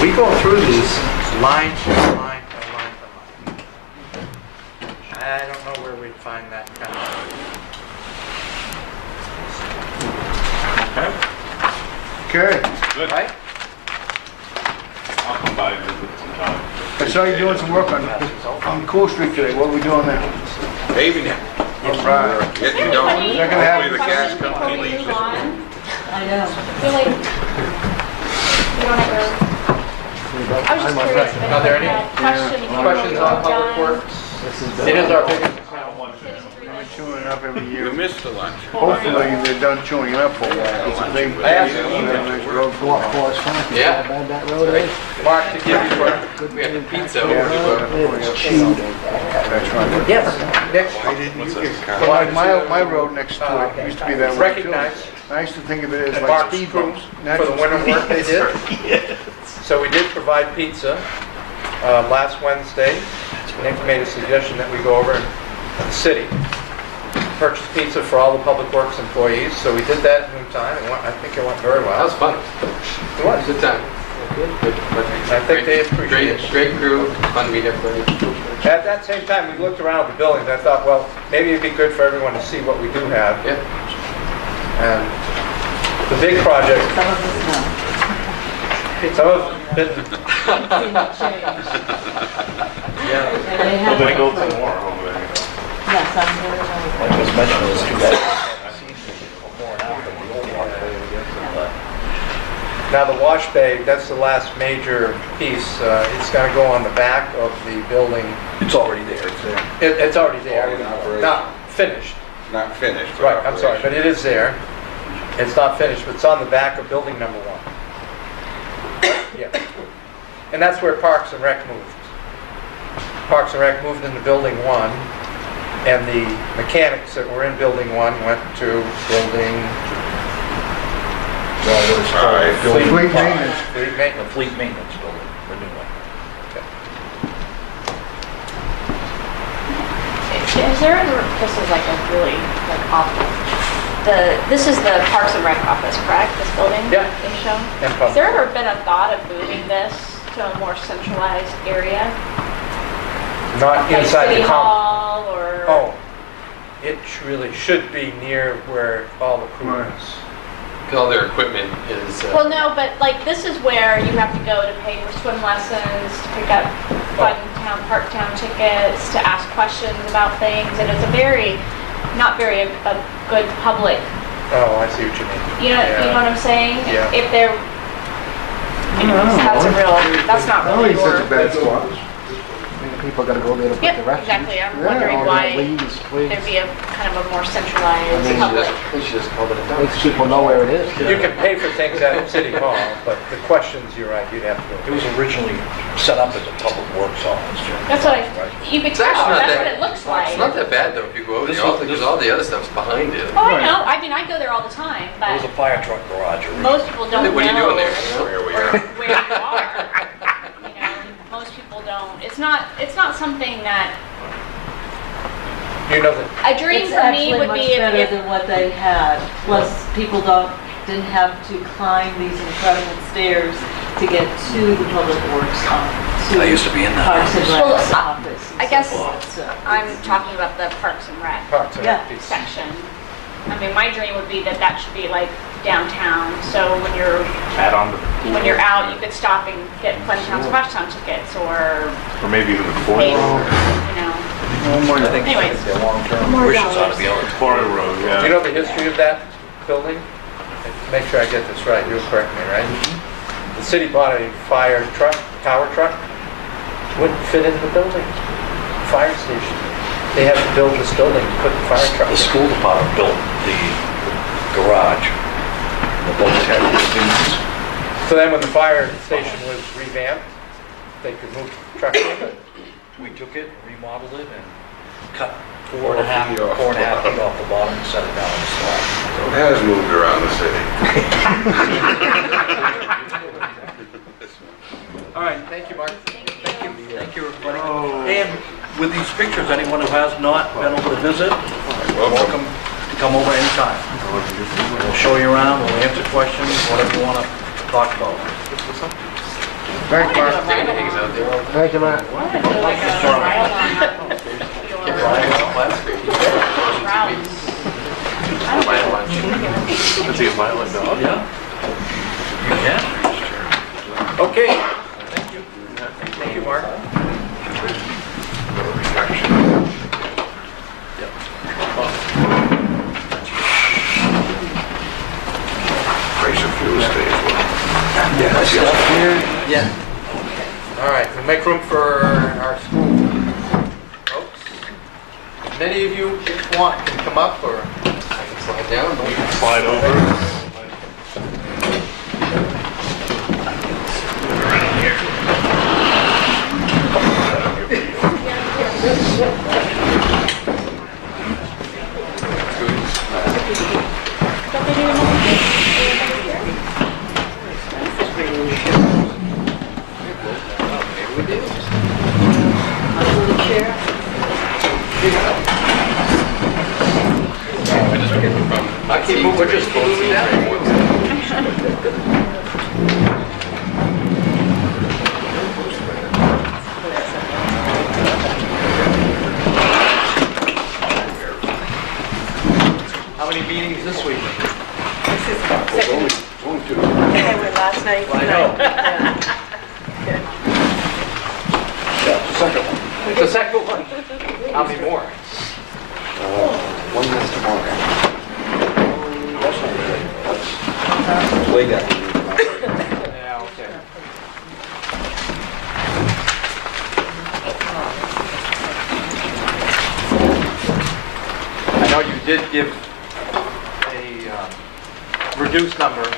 we go through these line by line by line by line. I don't know where we'd find that kind of. Okay. Good. Right? I'll come by and visit sometime. I saw you doing some work on Cool Street today. What are we doing there? Paving it, All right. getting going. Is that gonna happen? Hopefully the gas company leaves Move us. on. I know. I feel like we don't ever, I was just curious if Are there anyone any had questions. questions on Public Works? It is our biggest account. We're chewing it up every You year. missed the lunch. Hopefully they're done chewing it up for a while. It's a big- I asked him nice road for Walk them. Forest Park, you Yeah. know how bad that road is? Mark, to give you for, We had the pizza Yeah. over It's chewed. That's right. yes, next, Well, my road next to it used to be that way too. recognize I used to think of it as and like Mark's speed crew bumps. for the winter work they did. So we did provide pizza last Wednesday. Nick made a suggestion that we go over in the city, purchase pizza for all the Public Works employees. So we did that in noon time, and I think it went very That well. was fun. It was. Good time. Good. I think they appreciate it. Great crew, fun to meet everybody. At that same time, we looked around the buildings. I thought, well, maybe it'd be good for everyone to see what we do have. Yeah. And the big project, Some of us know. some of it, Things change. yeah. And they have. Well, they built some more over there, Yes, I'm very Like well. was mentioned, it was too bad. Now, the wash bay, that's the last major piece. It's going to go on the back of the building. It's already there, it's there. It's already there. Already in operation. Not finished. Not finished. but Right, I'm sorry, but operation. it is there. It's not finished, but it's on the back of building number 1. Yeah. And that's where Parks and Rec moved. Parks and Rec moved into building 1, and the mechanics that were in building 1 went to building Five. Fleet Fleet five. maintenance. Fleet The maintenance. fleet maintenance building, the new one. Is there ever, this is like a really awful, this is the Parks and Rec office, correct, this building? Yeah. They show? And Has there ever been a thought of moving this to a more centralized area? Not Like inside City the comp. Hall or? Oh, it really should be near where all the crew Right. is. Because all their equipment is, Well, no, but like this is where you have to go to pay for swim lessons, to pick up fun town, park town tickets, to ask questions about things, and it's a very, not very a good public Oh, I see what you mean. You know what I'm saying? Yeah. If they're, anyways, that's not Oh, really he's such a your. bad spot. People gotta go there to put Yep, the refuge. exactly. I'm Yeah, wondering Or why leaves, please. there'd be a kind of a more centralized I mean, public. We should just call it a dump. Makes people know where it is. You can pay for things at City Hall, but the questions, you're right, you'd have to It go. was originally set up as a public works office. That's what you could It's tell, actually not that's that- what it looks like. It's not that bad though if you go over This the was- office, because all the other stuff's behind it. Oh, I know, I mean, I go there all the time, It was a but fire truck garage originally. most people don't know. What are you doing there? Where we Or are. where you are. You know, most people don't, it's not something that, You know that, a dream It's for me actually would much be better if, than what they had. Plus, people didn't have to climb these incredible stairs to get to the public works to I used to be in that Parks and Well, Rec's office. and I guess so forth, so. I'm talking about the Parks and Rec parts of Yeah. that piece. section. I mean, my dream would be that that should be like downtown, so when you're Add on to the pool. when you're out, you could stop and get Clinton Splash Town tickets or Or maybe even the fourth pay, you row. know. I think Anyways. their long-term wishes ought to be able to. Corner road, Do you yeah. know the history of that building? Make sure I get this right, you'll correct me, right? The city bought a fire truck, tower truck, wouldn't fit into the building, fire station. They had to build this building to put the fire truck The in. school department built the garage. The both had the students. So then when the fire station was revamped, they could move the truck in. We took it, remodeled it, and cut 4.5 feet off the bottom and set it down on the slab. So it has moved around the city. All right, thank you, Mark. Thank you, everybody. And with these pictures, anyone who has not been over to visit, welcome to come over anytime. We'll show you around, we'll answer questions, whatever you want to talk about. Thanks, Mark. Hangs out there. Thank you, Matt. Is he a violent dog? Yeah. You can. Okay. Thank you. Thank you, Mark. Price of fuel stays well. Yeah. All right, we'll make room for our school folks. Many of you, if want, can come up or I can slide down. Slide over. I keep moving, we're just closing down. how many meetings this week? Last night. I know. It's the second one. How many more? One has tomorrow. That's way down. Yeah, okay. I know you did give a reduced number to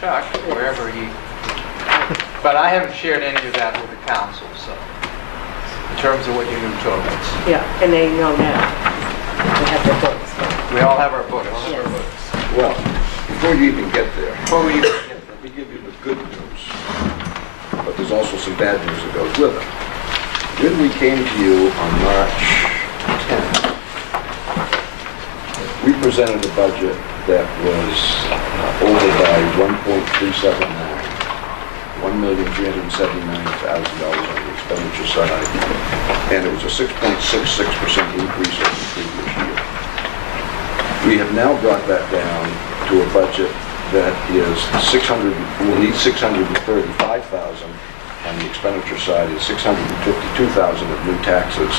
Chuck, wherever he, but I haven't shared any of that with the council, so, in terms of what your new total is. Yeah, and they know now. They have their books. We all have our books. Yes. Well, before you even get there, Before we, let me give you the good news. But there's also some bad news that goes with it. When we came to you on March 10th, we presented a budget that was over by 1.379, $1,379,000 on the expenditure side, and it was a 6.66% increase over the previous year. We have now brought that down to a budget that is we'll need 635,000 on the expenditure side, is 652,000 of new taxes,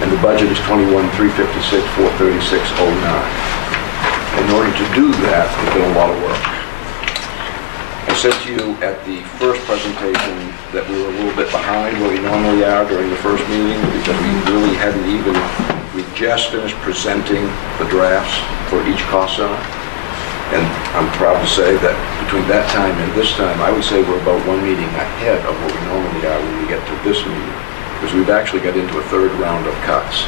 and the budget is 21,356,436.09. In order to do that, there's been a lot of work. I said to you at the first presentation that we were a little bit behind where we normally are during the first meeting because we really hadn't even, we just finished presenting the drafts for each cost center. And I'm proud to say that between that time and this time, I would say we're about one meeting ahead of what we normally are when we get to this meeting. Because we've actually got into a third round of cuts.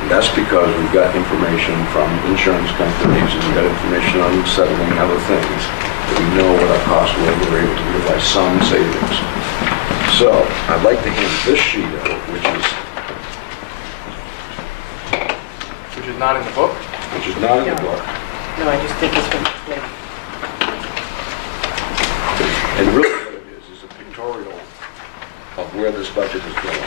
And that's because we've got information from insurance companies and we've got information on settling other things. That we know what our costs were, and we're able to realize some savings. So I'd like to hand this sheet out, which Which is not in the book? is not in the book. No, I just think it's from Flynn. And really what it is a pictorial of where this budget is going.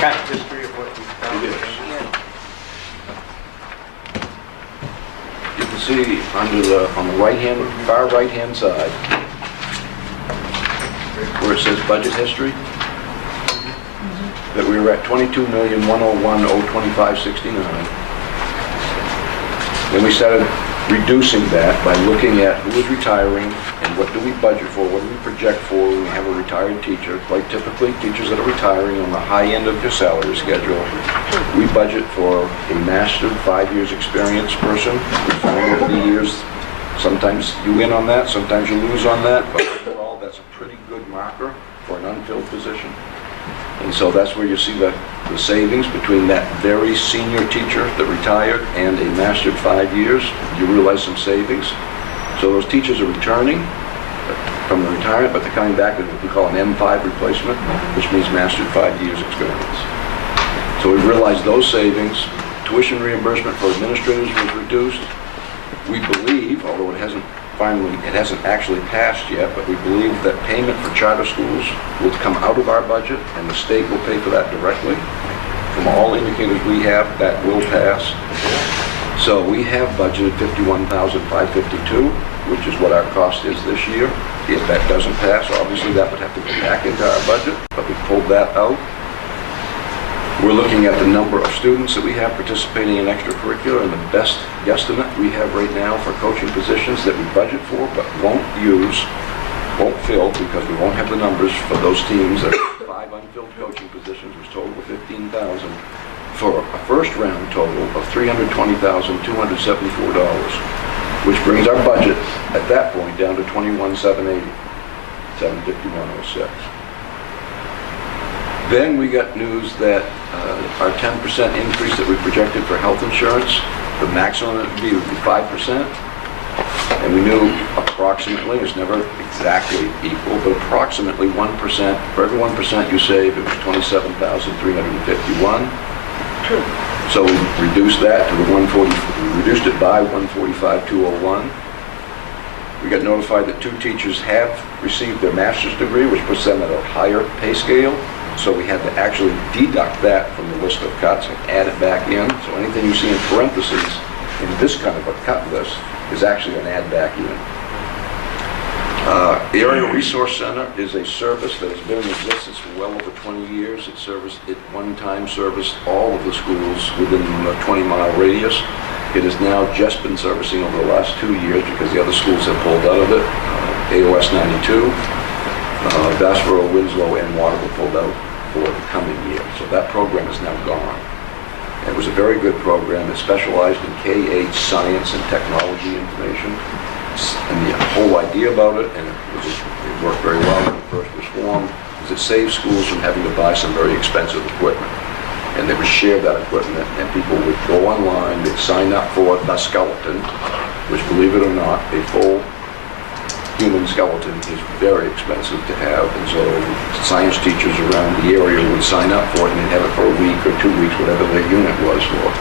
Kind of history of what we've done. It is. You can see on the right-hand, far right-hand side, where it says budget history, that we were at $22,101,025.69. Then we started reducing that by looking at who is retiring and what do we budget for, what do we project for when we have a retired teacher. Quite typically, teachers that are retiring on the high end of their salary schedule, we budget for a master 5 years experience person. We find over the years, sometimes you win on that, sometimes you lose on that, but overall, that's a pretty good marker for an unfilled position. And so that's where you see the savings between that very senior teacher that retired and a mastered 5 years. You realize some savings. So those teachers are returning from the retirement, but they're coming back with what we call an M5 replacement, which means mastered 5 years experience. So we realized those savings. Tuition reimbursement for administrators was reduced. We believe, although it hasn't actually passed yet, but we believe that payment for charter schools will come out of our budget and the state will pay for that directly. From all indicators we have, that will pass. So we have budgeted $51,552, which is what our cost is this year. If that doesn't pass, obviously that would have to go back into our budget, but we pulled that out. We're looking at the number of students that we have participating in extracurricular, and the best guesstimate we have right now for coaching positions that we budget for but won't fill because we won't have the numbers for those teams that are 5 unfilled coaching positions, which total of 15,000, for a first round total of $320,274, which brings our budget at that point down to $21,780, $751.06. Then we got news that our 10% increase that we projected for health insurance, the maximum it would be 5%. And we knew approximately, it's never exactly equal, but approximately 1%. For every 1% you save, it was $27,351. So we reduced that to the 140, we reduced it by $145,201. We got notified that 2 teachers have received their master's degree, which puts them at a higher pay scale. So we had to actually deduct that from the list of cuts and add it back in. So anything you see in parentheses in this kind of a cut list is actually an add back unit. The Area Resource Center is a service that has been in existence for well over 20 years. It one time serviced all of the schools within a 20-mile radius. It has now just been servicing over the last 2 years because the other schools have pulled out of it. AOS 92. Bassboro, Winslow, and Waterville pulled out for the coming year. So that program is now gone. And it was a very good program. It specialized in K-8 science and technology information. And the whole idea about it, and it worked very well when it first was formed, is it saved schools from having to buy some very expensive equipment. And they would share that equipment, and people would go online, they'd sign up for the skeleton, which, believe it or not, a full human skeleton is very expensive to have, and so science teachers around the area would sign up for it and they'd have it for a week or 2 weeks, whatever their unit was for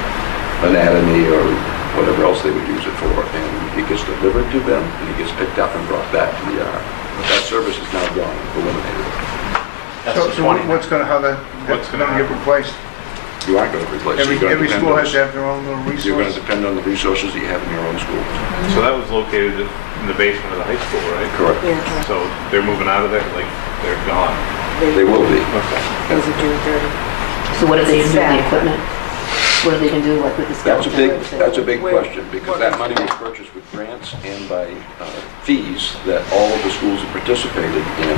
anatomy or whatever else they would use it for, and it gets delivered to them and it gets picked up and brought back to the yard. But that service is now gone, eliminated. So how that's gonna get replaced? You aren't going to replace it. Every school has to have their own little resource? You're going to depend on the resources that you have in your own school. So that was located in the basement of the high school, right? Correct. Yeah. So they're moving out of there, like, they're gone. They will be. As of June 30. So what are they It's gonna do with the sad. equipment? What are they gonna do, like with the That's scouts? a big question, because that money was purchased with grants and by fees that all of the schools have participated in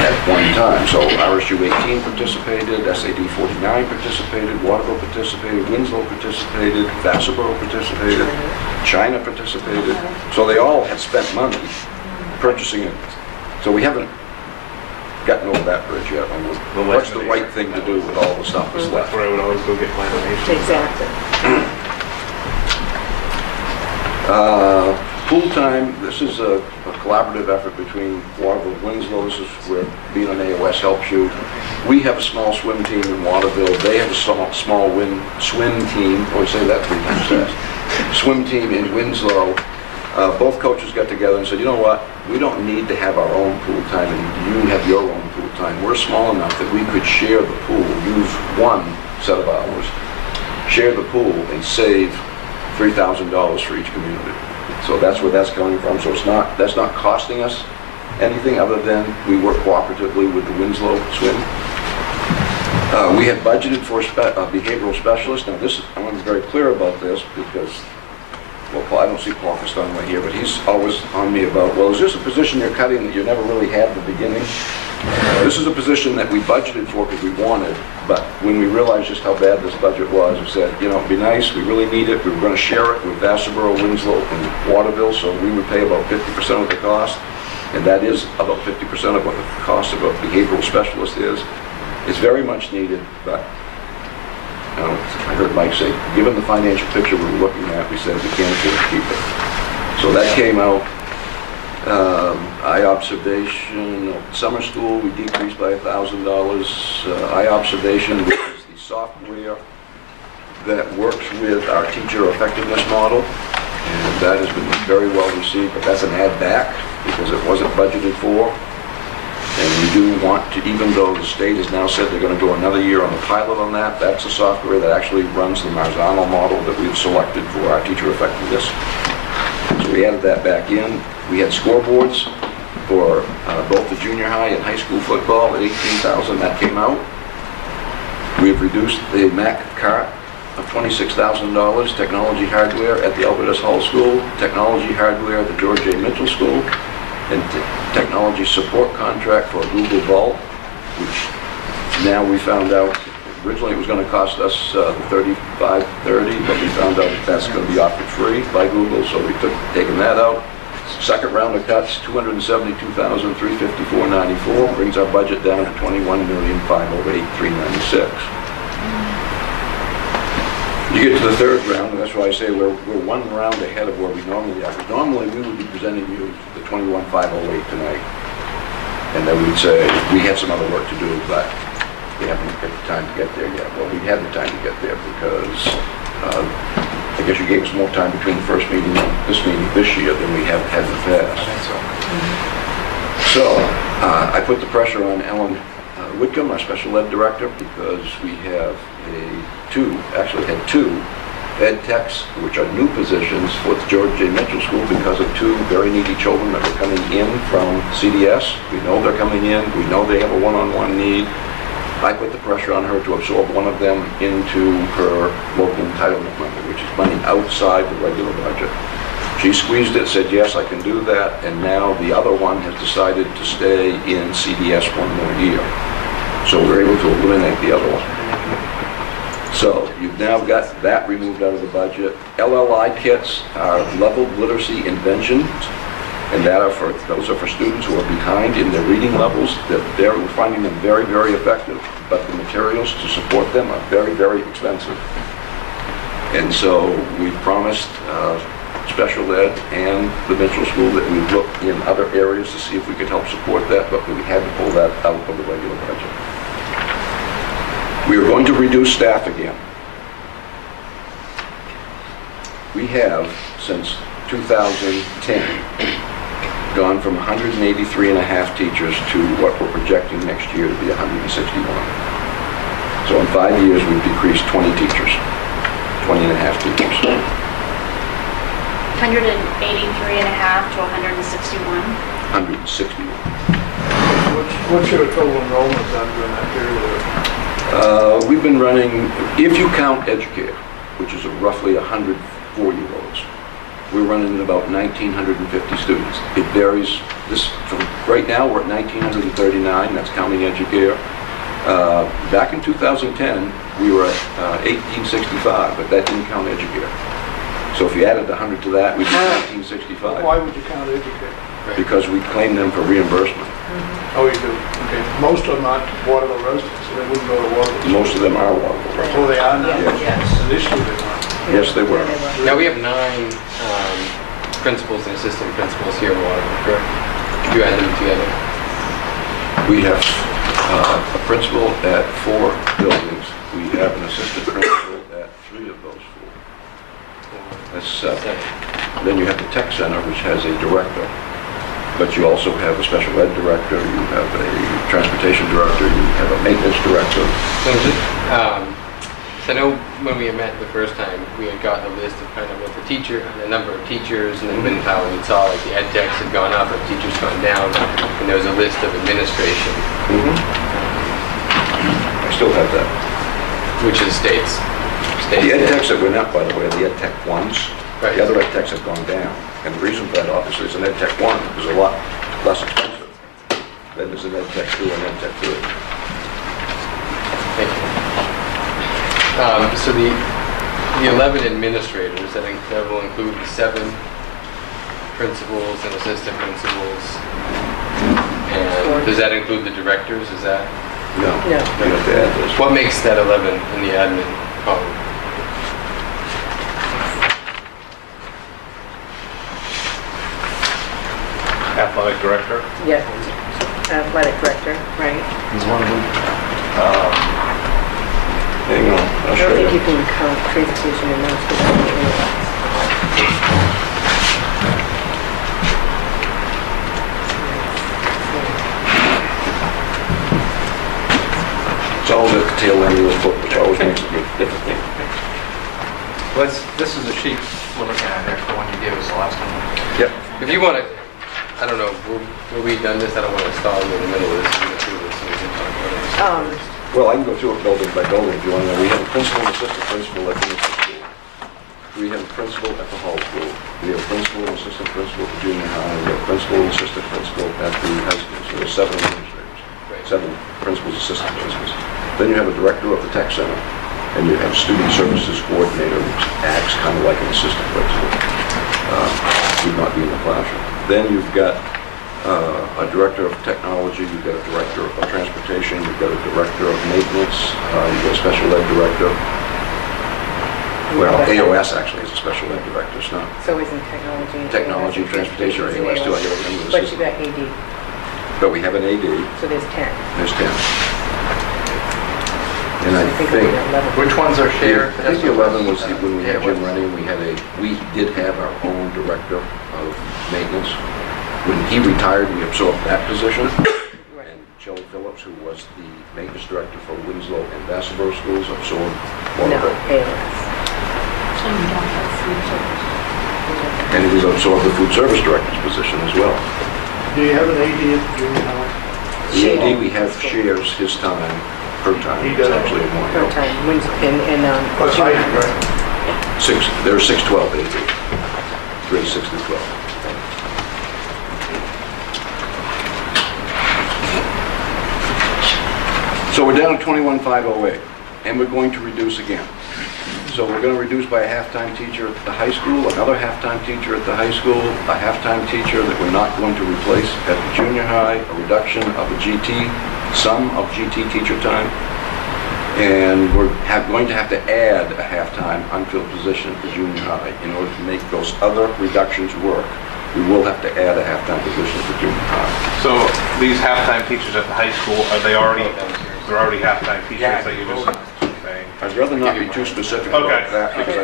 at one time. So RSU 18 participated, SAD 49 participated, Waterville participated, Winslow participated, Vassarboro participated, China participated. So they all had spent money purchasing it. So we haven't gotten over that bridge yet. On what's the right thing to do with all the stuff that's left? Where I would always go get my donation. Exactly. Pool time, this is a collaborative effort between Waterville and Winslow. This is where being on AOS helps you. We have a small swim team in Waterville. They have a small swim team. Oh, I say that 3 times fast. Swim team in Winslow. Both coaches got together and said, you know what? We don't need to have our own pool time, and you have your own pool time. We're small enough that we could share the pool, use one set of hours, share the pool, and save $3,000 for each community. So that's where that's coming from. So that's not costing us anything other than we work cooperatively with the Winslow Swim. We had budgeted for a behavioral specialist. Now I want to be very clear about this because, well, I don't see Paul Castone right here, but he's always on me about, well, is this a position you're cutting that you never really had in the beginning? This is a position that we budgeted for because we wanted, but when we realized just how bad this budget was, we said, you know, it'd be nice, we really need it, we were going to share it with Vassarboro, Winslow, and Waterville, so we would pay about 50% of the cost, and that is about 50% of what the cost of a behavioral specialist is. It's very much needed, but I heard Mike say, given the financial picture we were looking at, we said we can't afford to keep it. So that came out. Eye observation, summer school, we decreased by $1,000. Eye observation, which is the software that works with our teacher effectiveness model, and that has been very well received, but that's an add back because it wasn't budgeted for. And we do want to, even though the state has now said they're going to go another year on the pilot on that, that's a software that actually runs the Marzano model that we've selected for our teacher effectiveness. So we added that back in. We had scoreboards for both the junior high and high school football at $18,000. That came out. We have reduced the MAC cart of $26,000, technology hardware at the Albert S. Hall School, technology hardware at the George A. Mitchell School, and technology support contract for Google Vault, which now we found out originally it was going to cost us $35.30, but we found out that that's going to be offered free by Google, so we taken that out. Second round of cuts, $272,354.94, brings our budget down to $21,508,396. You get to the third round, and that's why I say we're one round ahead of where we normally are. Because normally we would be presenting you the $21,508 tonight, and then we'd say we have some other work to do, but we haven't had the time to get there yet. Well, we had the time to get there because I guess you gave us more time between the first meeting and this meeting this year than we have had in the past. I think so. So I put the pressure on Ellen Whitcomb, our special ed director, because we have two ed techs, which are new positions for the George J. Mitchell School because of 2 very needy children that were coming in from CDS. We know they're coming in. We know they have a one-on-one need. I put the pressure on her to absorb one of them into her local entitlement money, which is money outside the regular budget. She squeezed it, said, yes, I can do that, and now the other one has decided to stay in CDS one more year. So we're able to eliminate the other one. So you've now got that removed out of the budget. LLI kits are leveled literacy inventions, and those are for students who are behind in their reading levels. We're finding them very, very effective, but the materials to support them are very, very expensive. And so we promised special ed and the Mitchell School that we'd look in other areas to see if we could help support that, but we had to pull that out of the regular budget. We are going to reduce staff again. We have, since 2010, gone from 183 and a half teachers to what we're projecting next year to be 161. So in 5 years, we've decreased 20 teachers, 20 and a half teachers. 183 and a half to 161. 161. What's your total enrollment done during that period? We've been running, if you count Educare, which is roughly 100 4-year-olds, we're running about 1,950 students. It varies. From right now, we're at 1,939. That's counting Educare. Back in 2010, we were at 1,865, but that didn't count Educare. So if you added 100 to that, we'd be 1,965. Why would you count Educate? Because we claim them for reimbursement. Oh, you do? Okay. Most are not Waterville residents, so they wouldn't go to Waterville. Most of them are Waterville residents. Oh, they are now? Yes. Initially they weren't. Yes, they were. Now, we have 9 principals and assistant principals here in Waterville, correct? You add them together. We have a principal at 4 buildings. We have an assistant principal at 3 of those 4. That's 7. Then you have the tech center, which has a director. But you also have a special ed director, you have a transportation director, you have a maintenance director. So I know when we had met the first time, we had gotten a list of kind of what the number of teachers, and then when how we saw like the ed techs had gone up and teachers gone down, and there was a list of administration. I still have that. Which is states. The ed techs that went up, by the way, are the ed tech 1s. Right. The other ed techs have gone down. And the reason for that, obviously, is an ed tech 1 is a lot less expensive than is an ed tech 2 and ed tech 3. Thank you. So the 11 administrators, that will include the 7 principals and assistant principals. And does that include the directors? Is that? No. You have to add those. What makes that 11 in the admin column? Athletic director. Yes, athletic director, right. He's one of them. Hang on, I I'll don't show think you. you can count transportation and those because I don't know. It's always at the tail end of the book, which always makes it difficult. This is a sheet we're looking at here, the one you gave us the last time. Yep. If you want to, I don't know, were we done this? I don't want to stall you in the middle of this. We can go through this and we can talk about it. Well, I can go through it building by building if you want to know. We have a principal and assistant principal at the middle school. We have a principal at the hall school. We have a principal and assistant principal at the junior high. We have a principal and assistant principal at the high school. So there's 7 administrators. 7 principals, assistant principals. Then you have a director of the tech center. And you have student services coordinator, which acts kind of like an assistant principal. Would not be in the classroom. Then you've got a director of technology, you've got a director of transportation, you've got a director of maintenance, you've got a special ed director. Well, AOS actually is a special ed director, it's not. So isn't technology? Technology, transportation, or AOS too, I gotta remember the But you system. got AD, But we have an AD, so there's 10. there's 10. And So I think think, of the 11. Which ones are shared? I think the 11 was when we had Jim running, we did have our own director of maintenance. When he retired, we absorbed that position. And Shelley Phillips, who was the maintenance director for Winslow and Vassarboro schools, absorbed one No, of it. ALS. And he was absorbed the food service director's position as well. Do you have an AD at the junior high? The AD we have shares his time per time. He It's does. actually more. Per time, That's height, right? There are 612 AD. Grades 6 through 12. So we're down at 21,508, and we're going to reduce again. So we're going to reduce by a half-time teacher at the high school, another half-time teacher at the high school, a half-time teacher that we're not going to replace at the junior high, a reduction of a GT, some of GT teacher time, and we're going to have to add a half-time unfilled position at the junior high in order to make those other reductions work. We will have to add a half-time position at the junior high. So these halftime teachers at the high school, are they already, they're already halftime teachers that you're just saying? I'd rather not be too specific about Okay. that because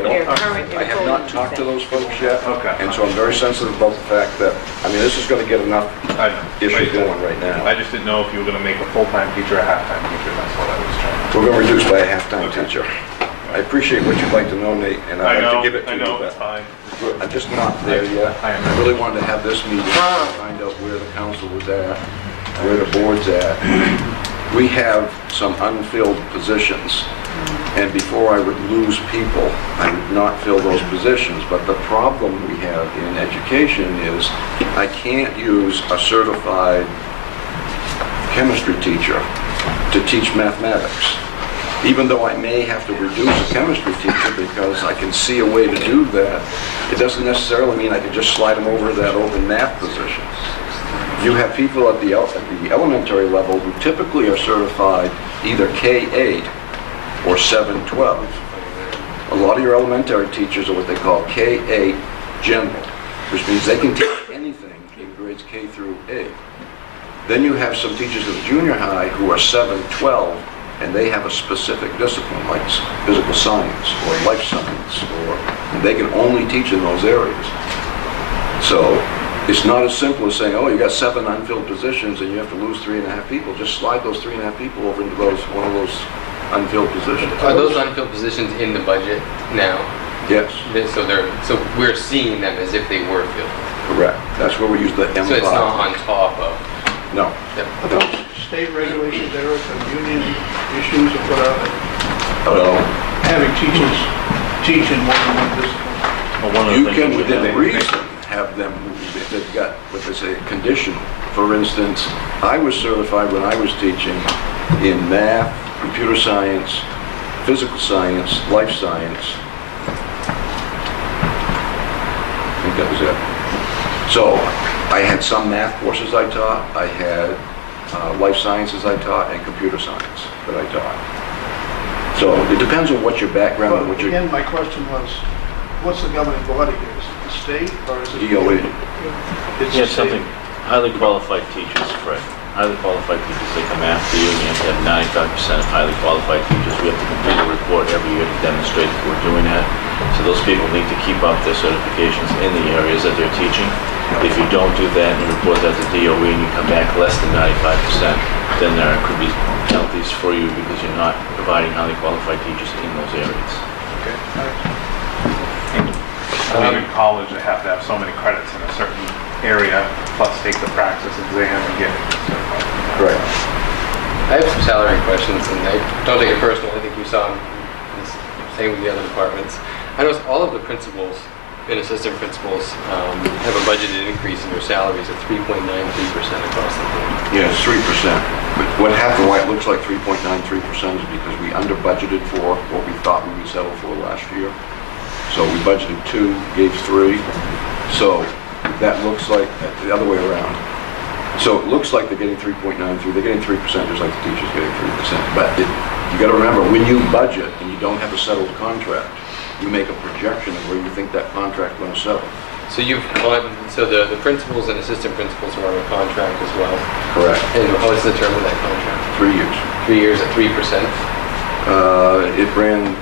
I have not talked to those folks yet. Okay. And so I'm very sensitive about the fact that, I mean, this is going to get enough issues going right now. I just didn't know if you were gonna make a full-time teacher a halftime teacher, that's what I was trying to. We're going to reduce by a half-time teacher. I appreciate what you'd like to know, Nate, and I'd like to give it to I you. know, but it's fine. I'm just not there yet. I really wanted to have this meeting and find out where the council was at. where the board's at. We have some unfilled positions, and before I would lose people, I would not fill those positions. But the problem we have in education is I can't use a certified chemistry teacher to teach mathematics. Even though I may have to reduce a chemistry teacher because I can see a way to do that, it doesn't necessarily mean I can just slide them over to that open math position. You have people at the elementary level who typically are certified either K-8 or 7-12. A lot of your elementary teachers are what they call K-8 general, which means they can teach anything in grades K through 8. Then you have some teachers at the junior high who are 7-12, and they have a specific discipline like physical science or life science, and they can only teach in those areas. So it's not as simple as saying, oh, you got 7 unfilled positions and you have to lose 3.5 people. Just slide those 3.5 people over into one of those unfilled positions. Are those unfilled positions in the budget now? Yes. So we're seeing them as if they were filled. Correct. That's where we use the M5. So it's not on top of. No. Are those state regulations, Eric, and union issues, or what are they? About Having teachers teach in more than one discipline? you can, within reason, have them, if they've got what they say, conditional. For instance, I was certified when I was teaching in math, computer science, physical science, life science. I think that was it. So I had some math courses I taught, I had life sciences I taught, and computer science that I taught. So it depends on what your background and what your... Again, my question was, what's the governing body here? Is it the state, or is it... DOE. It's You the have something, highly qualified teachers, Fred. Highly qualified teachers, they come after you, and you have to have 95% of highly qualified teachers. We have to complete a report every year to demonstrate that we're doing that. So those people need to keep up their certifications in the areas that they're teaching. If you don't do that and you report that to DOE and you come back less than 95%, then there could be penalties for you because you're not providing highly qualified teachers in those areas. Okay. I believe in college, they have to have so many credits in a certain area, plus take the practice exam and get certified. Right. I have some salary questions, and I don't take it personal. I think you saw them. Same with the other departments. I noticed all of the principals and assistant principals have a budgeted increase in their salaries of 3.93% across the board. Yeah, it's 3%. But what happened, why it looks like 3.93% is because we under budgeted for what we thought we would settle for last year. So we budgeted 2, gave 3. So that looks like the other way around. So it looks like they're getting 3.93. They're getting 3% just like the teachers getting 3%. But you got to remember, when you budget and you don't have a settled contract, you make a projection of where you think that contract's going to settle. So the principals and assistant principals are on a contract as well. Correct. And what's the term of that contract? 3 years. 3 years at 3%. It ran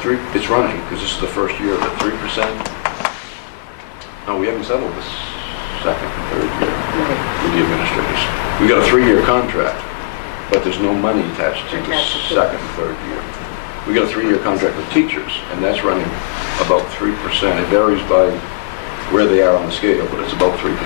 3. It's running because this is the first year of it. 3%. No, we haven't settled this second and third year with the administrators. We got a 3-year contract, but there's no money attached to the second and third year. We got a 3-year contract with teachers, and that's running about 3%. It varies by where they are on the scale, but it's about 3%.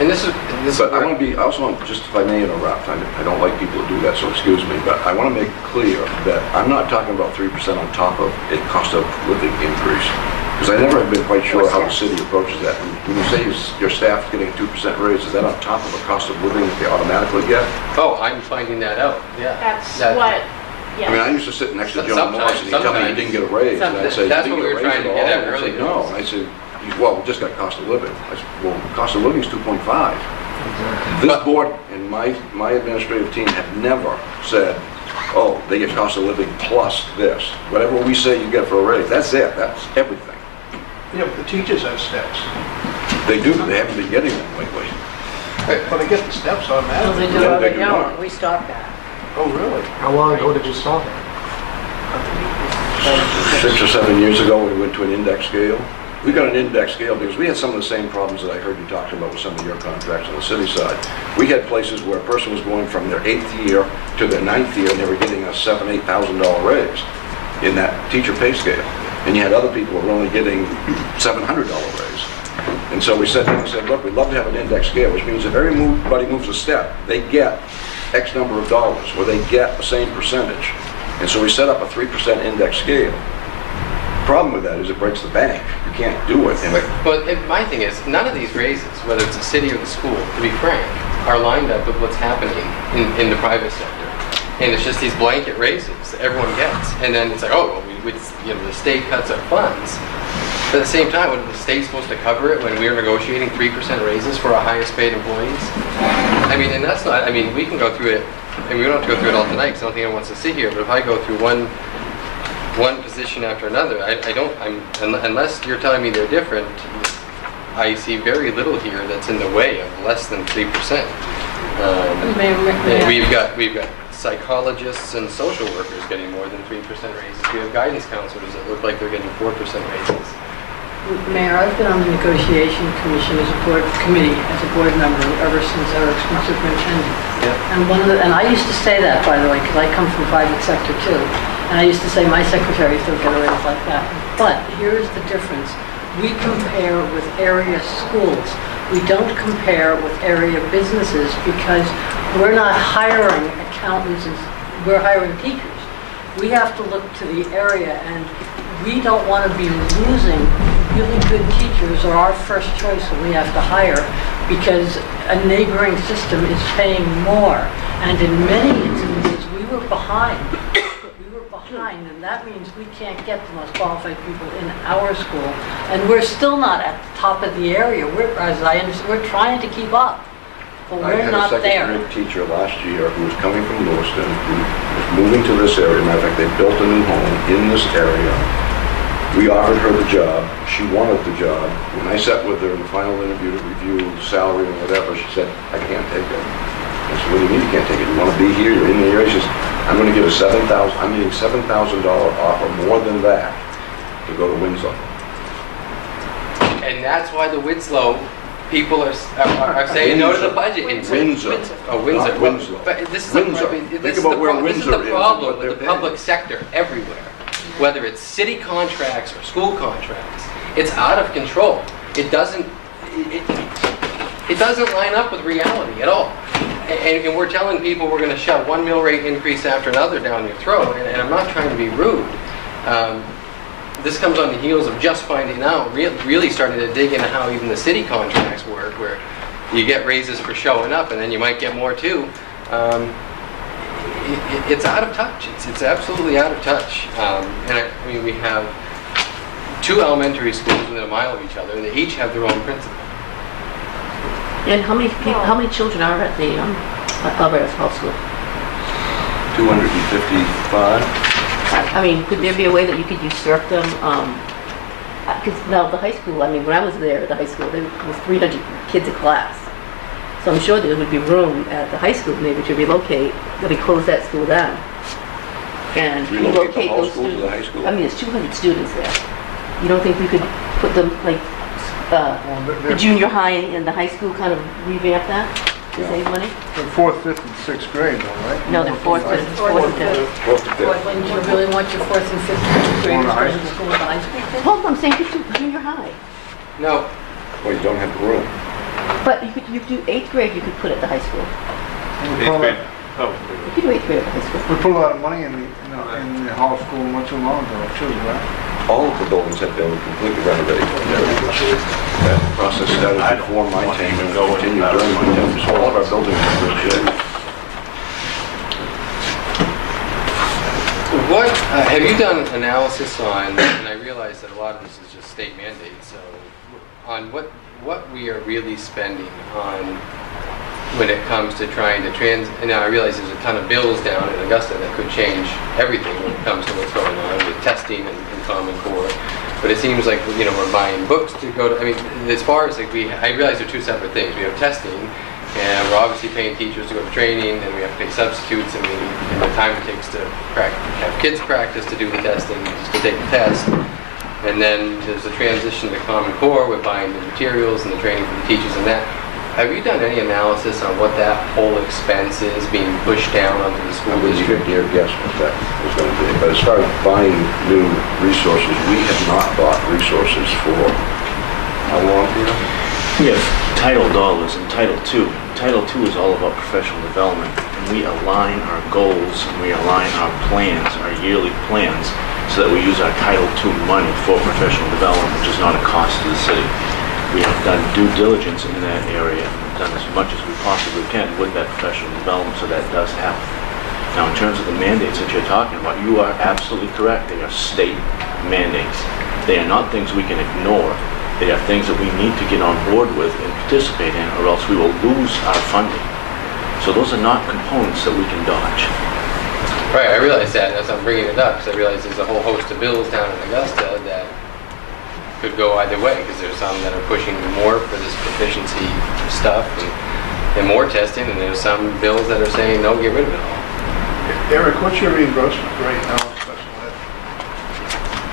And this is. But I also want, just if I may interrupt, I don't like people to do that, so excuse me, but I want to make clear that I'm not talking about 3% on top of a cost of living increase. Because I never have been quite sure how the city approaches that. When you say your staff's getting a 2% raise, is that on top of a cost of living that they automatically get? Oh, I'm finding that out. Yeah. That's what, yeah. I mean, I used to sit next to John Morris and he'd tell me he didn't get a raise. And I'd say, That's you what didn't we get a were raise trying to at get all? at And I said, earlier. no. And I said, well, we just got cost of living. I said, well, cost of living is 2.5. This board and my administrative team have never said, oh, they get cost of living plus this. Whatever we say you get for a raise, that's it. That's everything. Yeah, but the teachers have steps. They do, but they haven't been getting them lately. But they get the steps Well, automatically. they do No, it they right do now, not. and we stopped that. Oh, really? How long ago did you stop it? 6 or 7 years ago, we went to an index scale. We got an index scale because we had some of the same problems that I heard you talking about with some of your contracts on the city side. We had places where a person was going from their 8th year to their 9th year, and they were getting a $7,000, $8,000 raise in that teacher pay scale. And you had other people who were only getting $700 raise. And so we said, look, we'd love to have an index scale, which means if everybody moves a step, they get X number of dollars, or they get the same percentage. And so we set up a 3% index scale. The problem with that is it breaks the bank. You can't do it. But my thing is, none of these raises, whether it's the city or the school, to be frank, are lined up with what's happening in the private sector. And it's just these blanket raises that everyone gets. And then it's like, oh, well, the state cuts our funds. But at the same time, was the state supposed to cover it when we were negotiating 3% raises for our highest paid employees? I mean, and that's not, I mean, we can go through it, and we don't have to go through it all tonight because I don't think anyone wants to sit here, but if I go through one position after another, unless you're telling me they're different, I see very little here that's in the way of less than 3%. We've got psychologists and social workers getting more than 3% raises. We have guidance counselors that look like they're getting 4% raises. Mayor, I've been on the negotiation commission as a board member ever since Eric's been superintendent. Yeah. And I used to say that, by the way, because I come from private sector too. And I used to say my secretaries don't get a raise like that. But here's the difference. We compare with area schools. We don't compare with area businesses because we're not hiring accountants, we're hiring teachers. We have to look to the area, and we don't want to be losing really good teachers or our first choice when we have to hire because a neighboring system is paying more. And in many instances, we were behind. And that means we can't get the most qualified people in our school. And we're still not at the top of the area. We're trying to keep up, but we're not there. I had a second grade teacher last year who was coming from Lewiston, who was moving to this area. Matter of fact, they built a new home in this area. We offered her the job. She wanted the job. When I sat with her in the final interview to review salary and whatever, she said, I can't take it. I said, what do you mean you can't take it? You want to be here? You're in the area? She says, I'm going to give I'm getting $7,000 offer, more than that, to go to Winslow. And that's why the Winslow people are saying no to the budget. Windsor. Oh, Windsor. Not Winslow. But this is Windsor. this is the problem with the public sector everywhere. Whether it's city contracts or school contracts, it's out of control. It doesn't line up with reality at all. And we're telling people we're going to shove one mill rate increase after another down your throat, and I'm not trying to be rude. This comes on the heels of just finding out, really starting to dig into how even the city contracts work, where you get raises for showing up, and then you might get more too. It's out of touch. It's absolutely out of touch. And I mean, we have 2 elementary schools within a mile of each other, and they each have their own principal. And how many children are at the Alvarez Hall School? 255. I mean, could there be a way that you could usurp them? Because now the high school, I mean, when I was there at the high school, there was 300 kids a class. So I'm sure there would be room at the high school maybe to relocate, maybe close that school down. And Relocate the whole those school to students. the high school? I mean, there's 200 students there. You don't think we could put them, like, the junior high and the high school, kind of revamp that to save money? They're 4th, 5th, and 6th grade though, right? No, they're 4th, 5th, 4th, and 5th. 4th to 5th. When you really want your 4th and 5th graders going to school at the high school? Hold on, I'm saying junior high. No. Well, you don't have the room. But you could do 8th grade, you could put at the high school. You could do 8th grade at the high school. We put a lot of money in the Hall School not too long ago too, right? All of the buildings have been completely renovated. That process started before my tenure and continued during my tenure. So all of our buildings are in good shape. What have you done analysis on? And I realize that a lot of this is just state mandate. So, on what we are really spending on when it comes to trying to and now I realize there's a ton of bills down in Augusta that could change everything when it comes to what's going on with testing and Common Core. But it seems like, we're buying books to go to, I mean, as far as like I realize they're 2 separate things. We have testing, and we're obviously paying teachers to go to training, and we have to pay substitutes, and the time it takes to have kids practice to do the testing, just to take the test. And then there's the transition to Common Core with buying the materials and the training for the teachers and that. Have you done any analysis on what that whole expense is being pushed down onto the school district? I would guess what that was going to be. But as far as buying new resources, we have not bought resources for how long, We have Title dollars and Title II. Title II is all about professional development, and we align our goals and we align our plans, our yearly plans, so that we use our Title II money for professional development, which is not a cost to the city. We have done due diligence in that area and we've done as much as we possibly can with that professional development, so that does happen. Now, in terms of the mandates that you're talking about, you are absolutely correct. They are state mandates. They are not things we can ignore. They are things that we need to get on board with and participate in, or else we will lose our funding. So those are not components that we can dodge. Right, I realize that as I'm bringing it up, because I realize there's a whole host of bills down in Augusta that could go either way, because there's some that are pushing more for this proficiency stuff and more testing, and there's some bills that are saying, no, get rid of it all. Eric, what's your reimbursement rate now in special ed?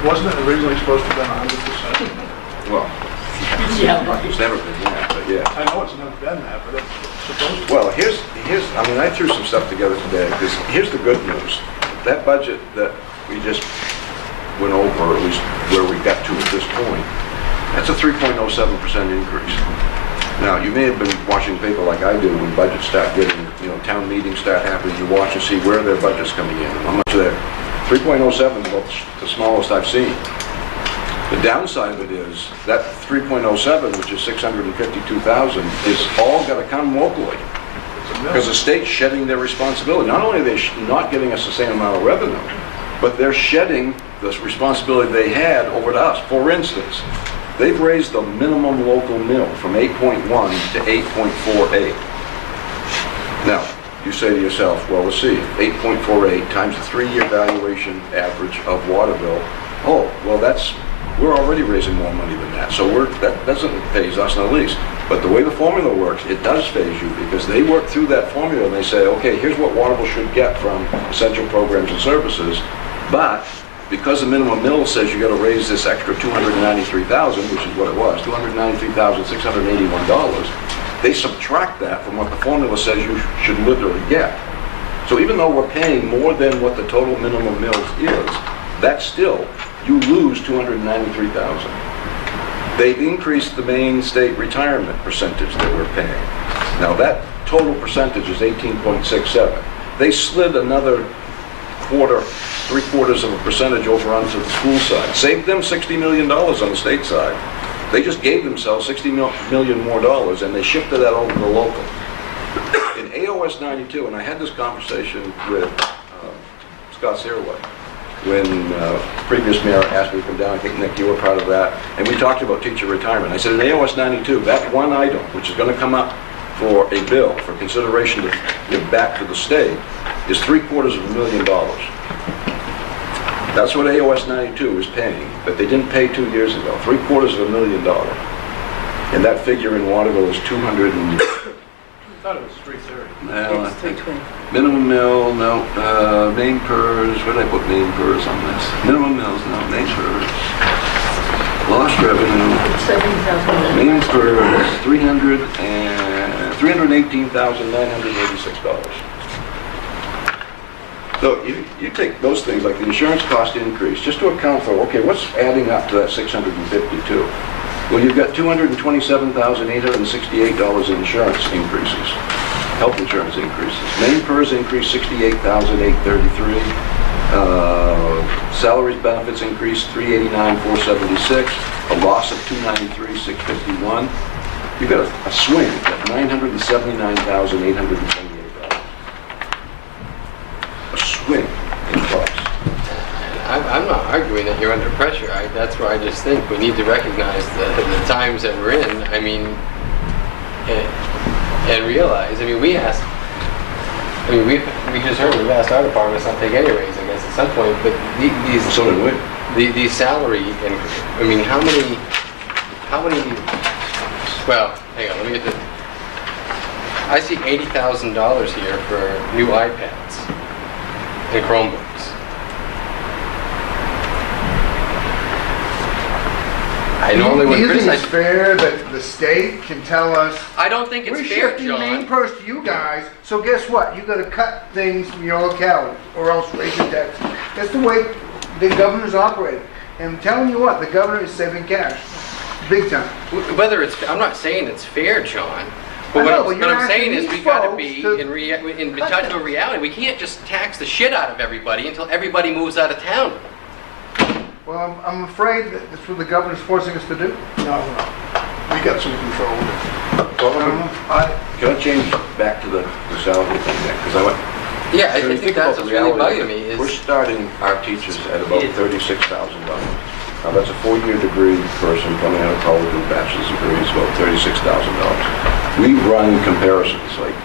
Wasn't it originally supposed to have been 100%? Well, Yeah, right. it's never been that, but yeah. I know it's never been that, but it's supposed to. Well, I mean, I threw some stuff together today, because here's the good news. That budget that we just went over, or at least where we got to at this point, that's a 3.07% increase. Now, you may have been watching the paper like I do when budgets start getting, town meetings start happening, you watch and see where their budget's coming in, and how much they're. 3.07 is about the smallest I've seen. The downside of it is that 3.07, which is 652,000, is all got to come locally. Because the state's shedding their responsibility. Not only are they not giving us the same amount of revenue, but they're shedding the responsibility they had over to us. For instance, they've raised the minimum local mill from 8.1 to 8.48. Now, you say to yourself, well, let's see, 8.48 times the 3-year valuation average of Waterville, oh, well, we're already raising more money than that, so that doesn't phase us in the least. But the way the formula works, it does phase you, because they work through that formula and they say, okay, here's what Waterville should get from essential programs and services, but because the minimum mill says you got to raise this extra $293,000, which is what it was, $293,681, they subtract that from what the formula says you should literally get. So even though we're paying more than what the total minimum mill is, that's still, you lose $293,000. They've increased the main state retirement percentage that we're paying. Now that total percentage is 18.67. They slid another three-quarters of a percentage over onto the school side. Saved them $60 million on the state side. They just gave themselves $60 million more dollars, and they shifted that over to the local. In AOS 92, and I had this conversation with Scott Searway, when previous mayor asked me to come down, I think, Nick, you were part of that, and we talked about teacher retirement. I said, in AOS 92, that one item, which is going to come up for a bill for consideration to give back to the state, is $750,000. That's what AOS 92 is paying, but they didn't pay 2 years ago, $750,000. And that figure in Waterville is 200 and... I thought it was 330. No, It's 320. minimum mill, no, main PERS, where did I put main PERS on this? Minimum mills, no, main PERS. Lost revenue, 70,000. main PERS, $318,986. So you take those things like the insurance cost increase, just to account for, okay, what's adding up to that 652? Well, you've got $227,868 in insurance increases, health insurance increases. Main PERS increased $68,833. Salaries, benefits increased $389,476. A loss of $293,651. You've got a swing at $979,828. Swing in cost. I'm not arguing that you're under pressure. That's where I just think we need to recognize the times that we're in. I mean, and realize. I mean, we just heard we've asked our departments not to take any raise, I guess, at some point. But these so did we. These salary increases. I mean, how many? Well, hang on. Let me get this. I see $80,000 here for new iPads and Chromebooks. I normally would Do you think criticize. it's fair that the state can tell us, I don't think it's we're fair, shifting John. main PERS to you guys, so guess what? You gotta cut things from your locality, or else raise your taxes. That's the way the governor's operating. And I'm telling you what, the governor is saving cash. big time. Whether it's, I'm not saying it's fair, John, I but know, but what you're I'm saying asking is we these gotta folks be to in cut touch them. with reality. We can't just tax the shit out of everybody until everybody moves out of town. Well, I'm afraid that that's what the governor's forcing us to do. No, we got some control with it. Well, can I change back to the salary thing there? Because I went, Yeah, I when you think that's about what's the really reality bugging of me it, is. we're starting our teachers at about $36,000. Now, that's a 4-year degree person coming out of college with a bachelor's degree, it's about $36,000. We run comparisons, like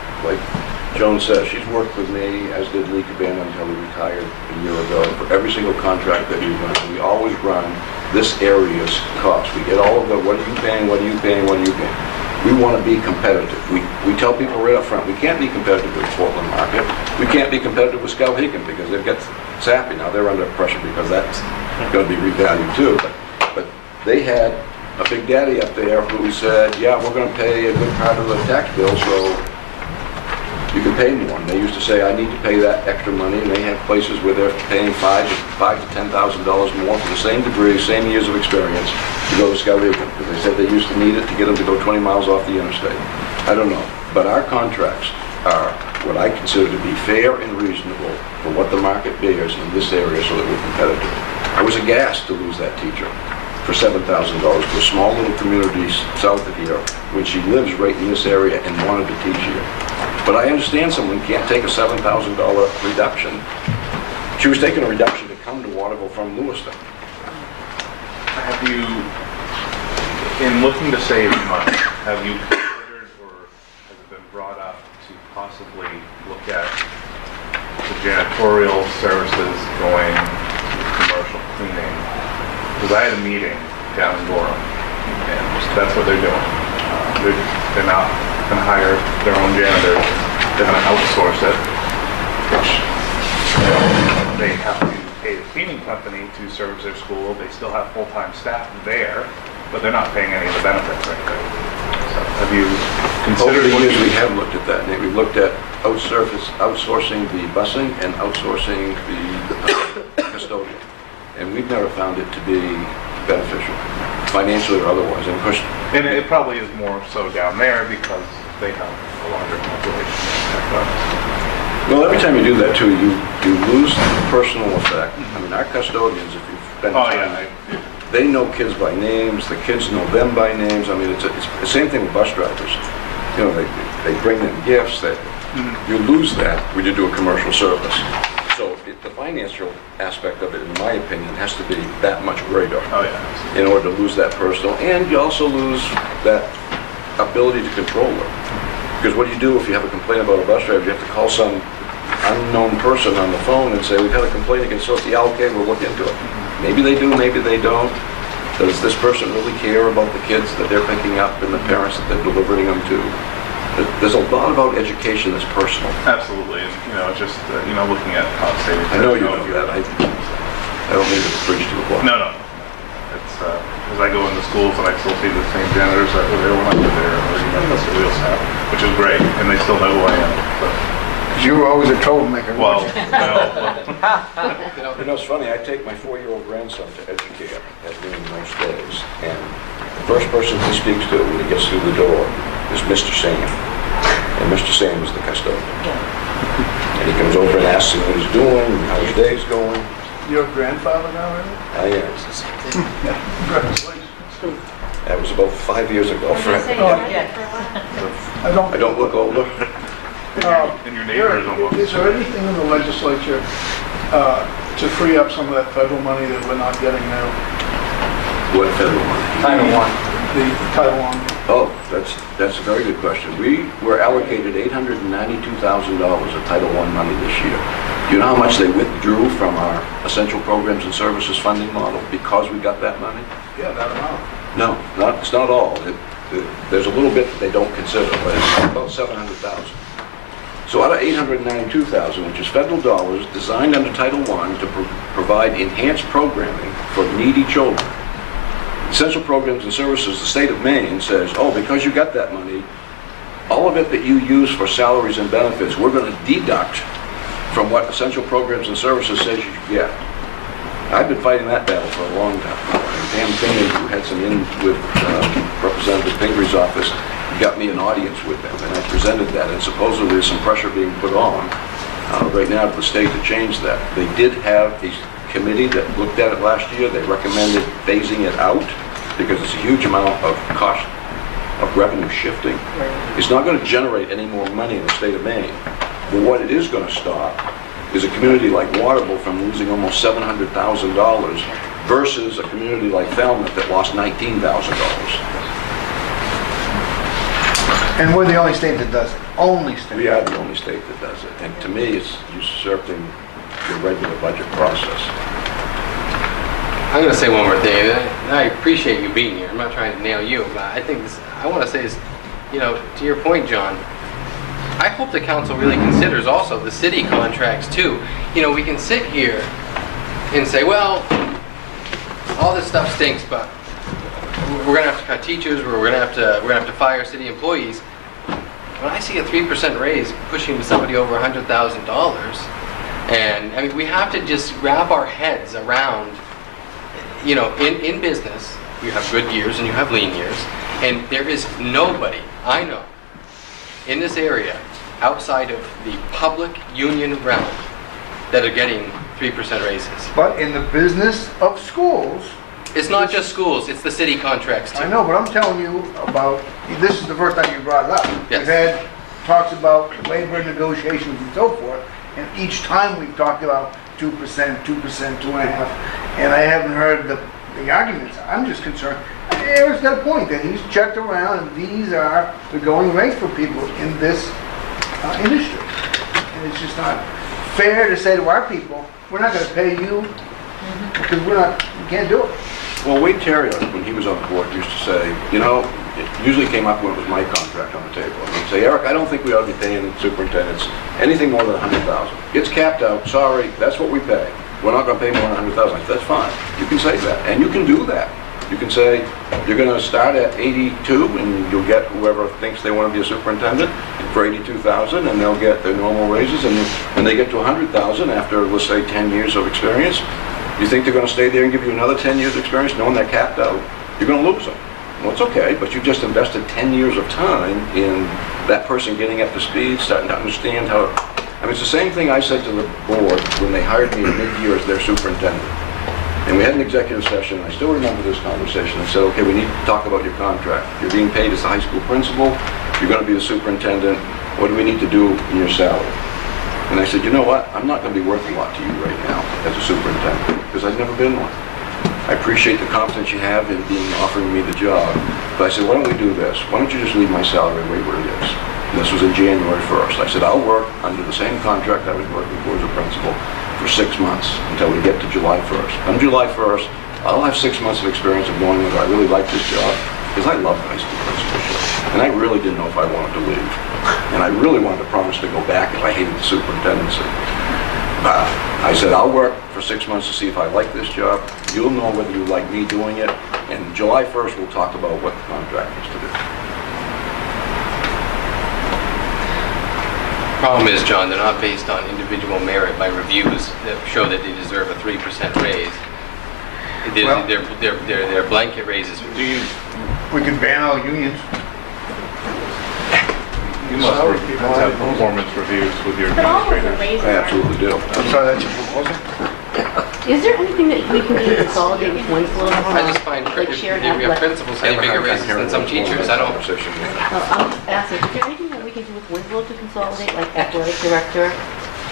Joan says, she's worked with me, as did Lee Cabana until he retired a year ago, for every single contract that we run. We always run this area's cost. We get all of the, what are you paying, what are you paying, what are you paying? We want to be competitive. We tell people right up front, we can't be competitive with Portland Market. We can't be competitive with Skowhegan because they've got Sappy now. They're under pressure because that's going to be revalued too. But they had a big daddy up there who said, yeah, we're going to pay a good part of the tax bill, so you can pay more. And they used to say, I need to pay that extra money, and they have places where they're paying $5,000 to $10,000 more for the same degree, same years of experience to go to Skowhegan, because they said they used to need it to get them to go 20 miles off the interstate. I don't know, but our contracts are what I consider to be fair and reasonable for what the market bears in this area so that we're competitive. I was aghast to lose that teacher for $7,000 to a small little community south of here when she lives right in this area and wanted to teach here. But I understand someone can't take a $7,000 reduction. She was taking a reduction to come to Waterville from Lewiston. Have you, in looking to save money, have you considered or has it been brought up to possibly look at the janitorial services going to commercial cleaning? Because I had a meeting down in Gorham, and that's what they're doing. They're not going to hire their own janitors. They're going to outsource it, which they have to pay the cleaning company to service their school. They still have full-time staff there, but they're not paying any of the benefits or anything. So have you considered? Over the years, we have looked at that. We've looked at outsourcing the busing and outsourcing the custodian. And we've never found it to be beneficial, financially or otherwise. And of course, And it probably is more so down there because they have a larger population. well, every time you do that too, you lose the personal effect. I mean, our custodians, if you've been they know kids by names, the kids know them by names. I mean, it's the same thing with bus drivers. You know, they bring them gifts. That you lose that when you do a commercial service. So the financial aspect of it, in my opinion, has to be that much greater in order to lose that personal. And you also lose that ability to control it. Because what do you do if you have a complaint about a bus driver? You have to call some unknown person on the phone and say, we've had a complaint against us. Yeah, okay, we'll look into it. Maybe they do, maybe they don't. Does this person really care about the kids that they're picking up and the parents that they're delivering them to? There's a lot about education that's personal. Absolutely, and, just looking at cost savings. I know you know that. I don't mean to preach to the choir. No. It's as I go into schools and I still see the same janitors that were there when I was there, or that's the wheel staff, which is great, and they still know who I am. But. You were always a troublemaker. Well, it's funny. I take my 4-year-old grandson to educate at noon most days, and the first person he speaks to when he gets through the door is Mr. Sam. And Mr. Sam is the custodian. And he comes over and asks him what he's doing, and how his day's going. You're a grandfather now, really? I am. Congratulations. That was about 5 years ago, Fred. I don't look older. And your neighbors almost. Is there anything in the legislature to free up some of that federal money that we're not getting now? What federal money? Title I. The Title I. Oh, that's a very good question. We were allocated $892,000 of Title I money this year. Do you know how much they withdrew from our essential programs and services funding model because we got that money? Yeah, that amount. No, it's not all. There's a little bit that they don't consider, but it's about $700,000. So out of $892,000, which is federal dollars designed under Title I to provide enhanced programming for needy children. Essential Programs and Services, the state of Maine says, oh, because you got that money, all of it that you use for salaries and benefits, we're going to deduct from what Essential Programs and Services says you should get. I've been fighting that battle for a long time. and Pam Finney, who had some in with Representative Pingree office, got me an audience with them, and I presented that, and supposedly there's some pressure being put on right now to the state to change that. They did have a committee that looked at it last year. They recommended phasing it out because it's a huge amount of cost of revenue shifting. It's not going to generate any more money in the state of Maine. But what it is going to stop is a community like Waterville from losing almost $700,000 versus a community like Falmouth that lost $19,000. And we're the only state that does it. Only state. We are the only state that does it. And to me, it's usurping the regular budget process. I'm going to say one more thing, and I appreciate you being here. I'm not trying to nail you, but I think this, I want to say is, you know, to your point, John, I hope the council really considers also the city contracts too. You know, we can sit here and say, well, all this stuff stinks, but we're going to have to cut teachers, we're going to have to fire city employees. When I see a 3% raise pushing to somebody over $100,000, and I mean, we have to just wrap our heads around, you know, in business, you have good years and you have lean years, and there is nobody I know in this area outside of the public union realm that are getting 3% raises. But in the business of schools, it's not just schools, it's the city contracts too. I know, but I'm telling you about, this is the first time you brought it up. Yes. We've had talks about labor negotiations and so forth, and each time we've talked about 2%, 2%, 2.5%, and I haven't heard the arguments. I'm just concerned. Eric's got a point that he's checked around, and these are the going rates for people in this industry. And it's just not fair to say to our people, we're not going to pay you because we can't do it. Well, Wade Terrier, when he was on the board, used to say, you know, it usually came up when it was my contract on the table. And he'd say, Eric, I don't think we ought to be paying superintendents anything more than $100,000. It's capped out. Sorry, that's what we pay. We're not going to pay more than $100,000. That's fine. You can say that, and you can do that. You can say you're going to start at 82, and you'll get whoever thinks they want to be a superintendent for 82,000, and they'll get their normal raises. And when they get to 100,000 after, let's say, 10 years of experience, you think they're going to stay there and give you another 10 years of experience knowing they're capped out? You're going to lose them. Well, it's okay, but you just invested 10 years of time in that person getting up to speed, starting to understand how. I mean, it's the same thing I said to the board when they hired me mid-year as their superintendent. And we had an executive session, and I still remember this conversation. I said, okay, we need to talk about your contract. You're being paid as the high school principal. You're going to be the superintendent. What do we need to do in your salary? And I said, you know what? I'm not going to be worth a lot to you right now as a superintendent because I've never been one. I appreciate the confidence you have in offering me the job. But I said, why don't we do this? Why don't you just leave my salary right where it is? And this was in January 1st. I said, I'll work under the same contract I was working for as a principal for 6 months until we get to July 1st. On July 1st, I'll have 6 months of experience of knowing whether I really like this job because I love high school principalship. And I really didn't know if I wanted to leave. And I really wanted to promise to go back if I hated the superintendency. I said, I'll work for 6 months to see if I like this job. You'll know whether you like me doing it. And July 1st, we'll talk about what the contract is to do. Problem is, John, they're not based on individual merit by reviews that show that they deserve a 3% raise. They're blanket raises. We can ban all unions. You must have performance reviews with your But all of the administrators. raises I are. absolutely do. I'm sorry, that's your proposal? Is there anything that we can do to consolidate with Winslow? I just find Like share we have athletic- principals getting bigger raises than some teachers. I don't. I'm just asking, is there anything that we can do with Winslow to consolidate, like athletic director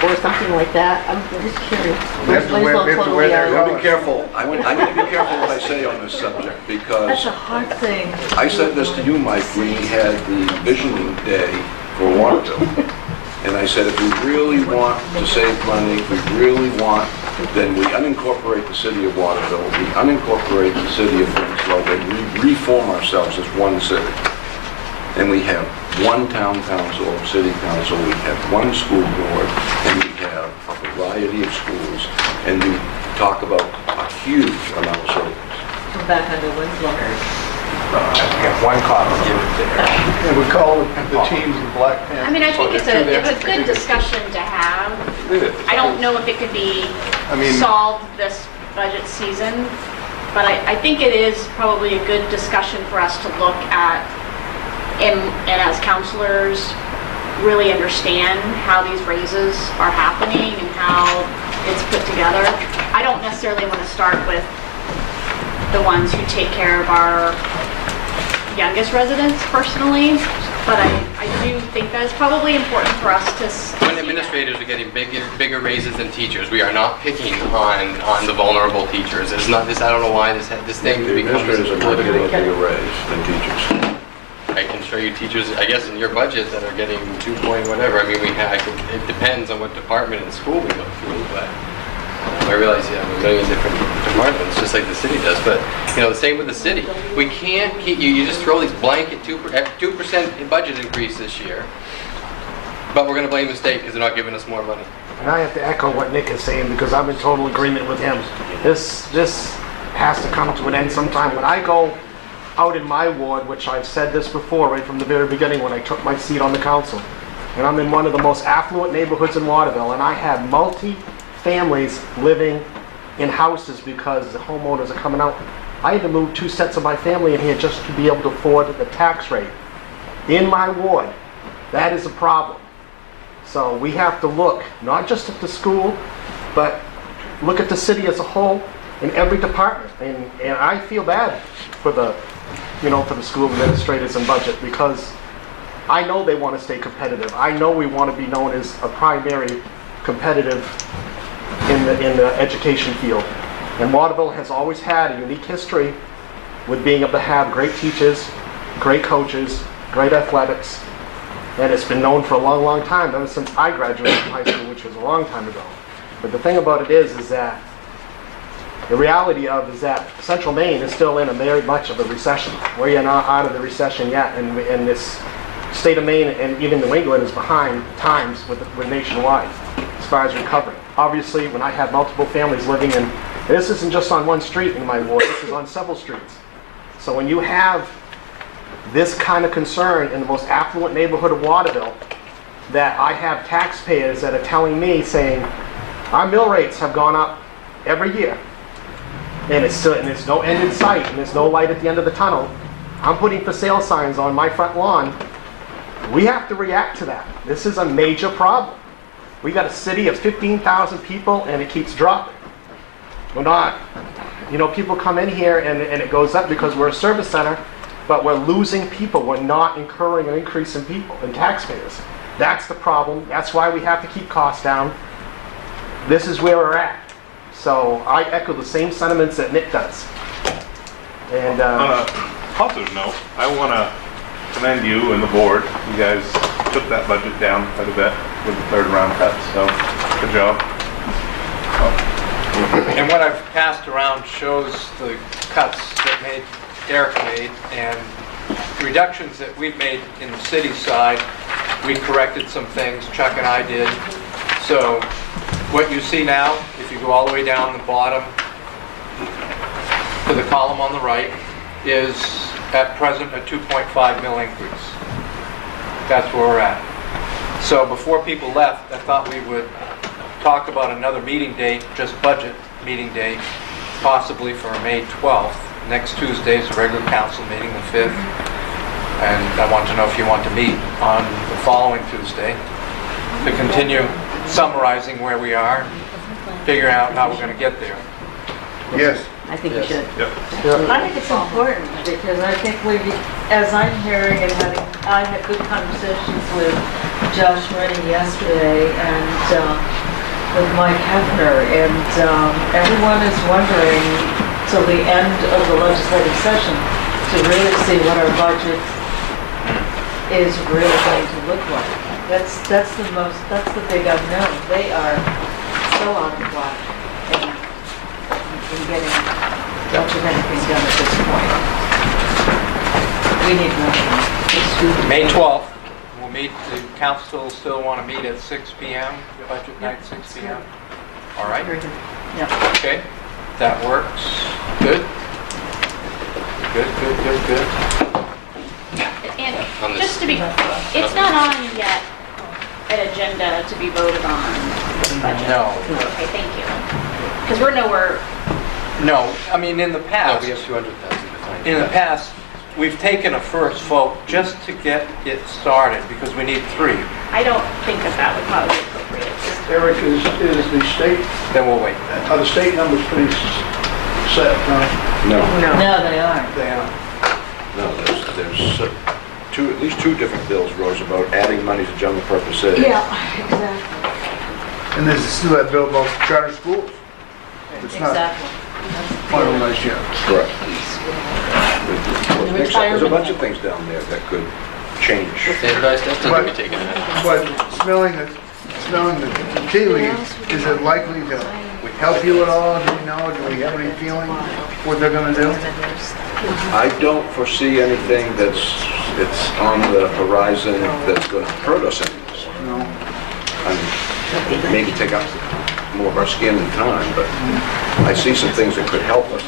or something like that? I'm just curious. We have to wear- Winslow we have to totally wear their out. Well, be careful. I need to be careful what I say on this subject because That's a hard thing. I said this to you, Mike, when we had the visioning day for Waterville. And I said, if we really want to save money, if we really want, then we unincorporate the city of Waterville, we unincorporate the city of Winslow, and we reform ourselves as one city. And we have one town council, city council, we have one school board, and we have a variety of schools, and we talk about a huge amount of savings. Come back under Winslow. Get one copy, give it there. And we call the teams the Black Panthers. I mean, I think it's a good discussion to have. I don't know if it could be I mean- solved this budget season, But I think it is probably a good discussion for us to look at and as counselors really understand how these raises are happening and how it's put together. I don't necessarily want to start with the ones who take care of our youngest residents personally, but I do think that it's probably important for us to When administrators are getting bigger raises than teachers, we are not picking on the vulnerable teachers. It's not this. I don't know why this thing The becomes administrators are not political. getting a bigger raise than teachers. I can show you teachers, I guess, in your budget that are getting 2 point whatever. I mean, it depends on what department in school we go through, but I realize you have a million different departments, just like the city does. But, you know, the same with the city. We can't keep, you just throw these blanket 2% budget increase this year, but we're going to blame the state because they're not giving us more money. And I have to echo what Nick is saying because I'm in total agreement with him. This has to come to an end sometime. When I go out in my ward, which I've said this before right from the very beginning when I took my seat on the council, and I'm in one of the most affluent neighborhoods in Waterville, and I have multi-families living in houses because the homeowners are coming out. I had to move 2 sets of my family in here just to be able to afford the tax rate. In my ward, that is a problem. So we have to look, not just at the school, but look at the city as a whole in every department. And I feel bad for the school administrators and budget because I know they want to stay competitive. I know we want to be known as a primary competitive in the education field. And Waterville has always had a unique history with being able to have great teachers, great coaches, great athletics, and it's been known for a long, long time, ever since I graduated from high school, which was a long time ago. But the thing about it is that the reality is that Central Maine is still in a very much of a recession. We are not out of the recession yet, and this state of Maine and even New England is behind times with nationwide as far as recovery. Obviously, when I have multiple families living in, this isn't just on one street in my ward, this is on several streets. So when you have this kind of concern in the most affluent neighborhood of Waterville, that I have taxpayers that are telling me, saying, our mill rates have gone up every year, and there's no end in sight, and there's no light at the end of the tunnel. I'm putting for sale signs on my front lawn. We have to react to that. This is a major problem. We got a city of 15,000 people, and it keeps dropping. We're not, people come in here and it goes up because we're a service center, but we're losing people. We're not incurring an increase in people and taxpayers. That's the problem. That's why we have to keep costs down. This is where we're at. So I echo the same sentiments that Nick does. And On a positive note, I want to commend you and the board. You guys took that budget down quite a bit with the third round cut, so good job. And what I've passed around shows the cuts that Derek made, and the reductions that we've made in the city side. We corrected some things, Chuck and I did. So what you see now, if you go all the way down the bottom to the column on the right, is at present a 2.5 mil increase. That's where we're at. So before people left, I thought we would talk about another meeting date, just budget meeting date, possibly for May 12th. Next Tuesday is the regular council meeting, the 5th. And I want to know if you want to meet on the following Tuesday to continue summarizing where we are, figure out how we're going to get there. Yes. I think we should. I think it's important because I think as I'm hearing and I had good conversations with Josh Rennie yesterday and with Mike Hefner, and everyone is wondering till the end of the legislative session to really see what our budget is really going to look like. That's the big unknown. They are so out of whack in getting much of anything done at this point. We need more. May 12th, we'll meet, the council still want to meet at 6 p.m., budget night, 6 p.m. All right? Yeah. Okay, that works. Good? Good. And just to be, it's not on yet an agenda to be voted on this budget. No. Okay, thank you. Because we're nowhere No, I mean, in the No, past, we have 200,000 defined. in the past, we've taken a first vote just to get it started, because we need 3. I don't think that that would probably be appropriate. Eric, is the state, Then we'll wait. are the state numbers pretty set, no? No, No, they aren't. They are. no, there's at least 2 different bills, Rose, about adding money to general purpose aid. Yeah, exactly. And there's still that bill about charter schools. It's not Exactly. finalized yet. Correct. The There's a bunch retirement. of things down there that could change. Standardized testing But- can be taken out. But smelling the tea leaves, is it likely to help you at all? Do we know, do we have any feeling what they're gonna do? I don't foresee anything that's on the horizon that's going to hurt us any more. No. I mean, maybe take up more of our skin and time, but I see some things that could help us.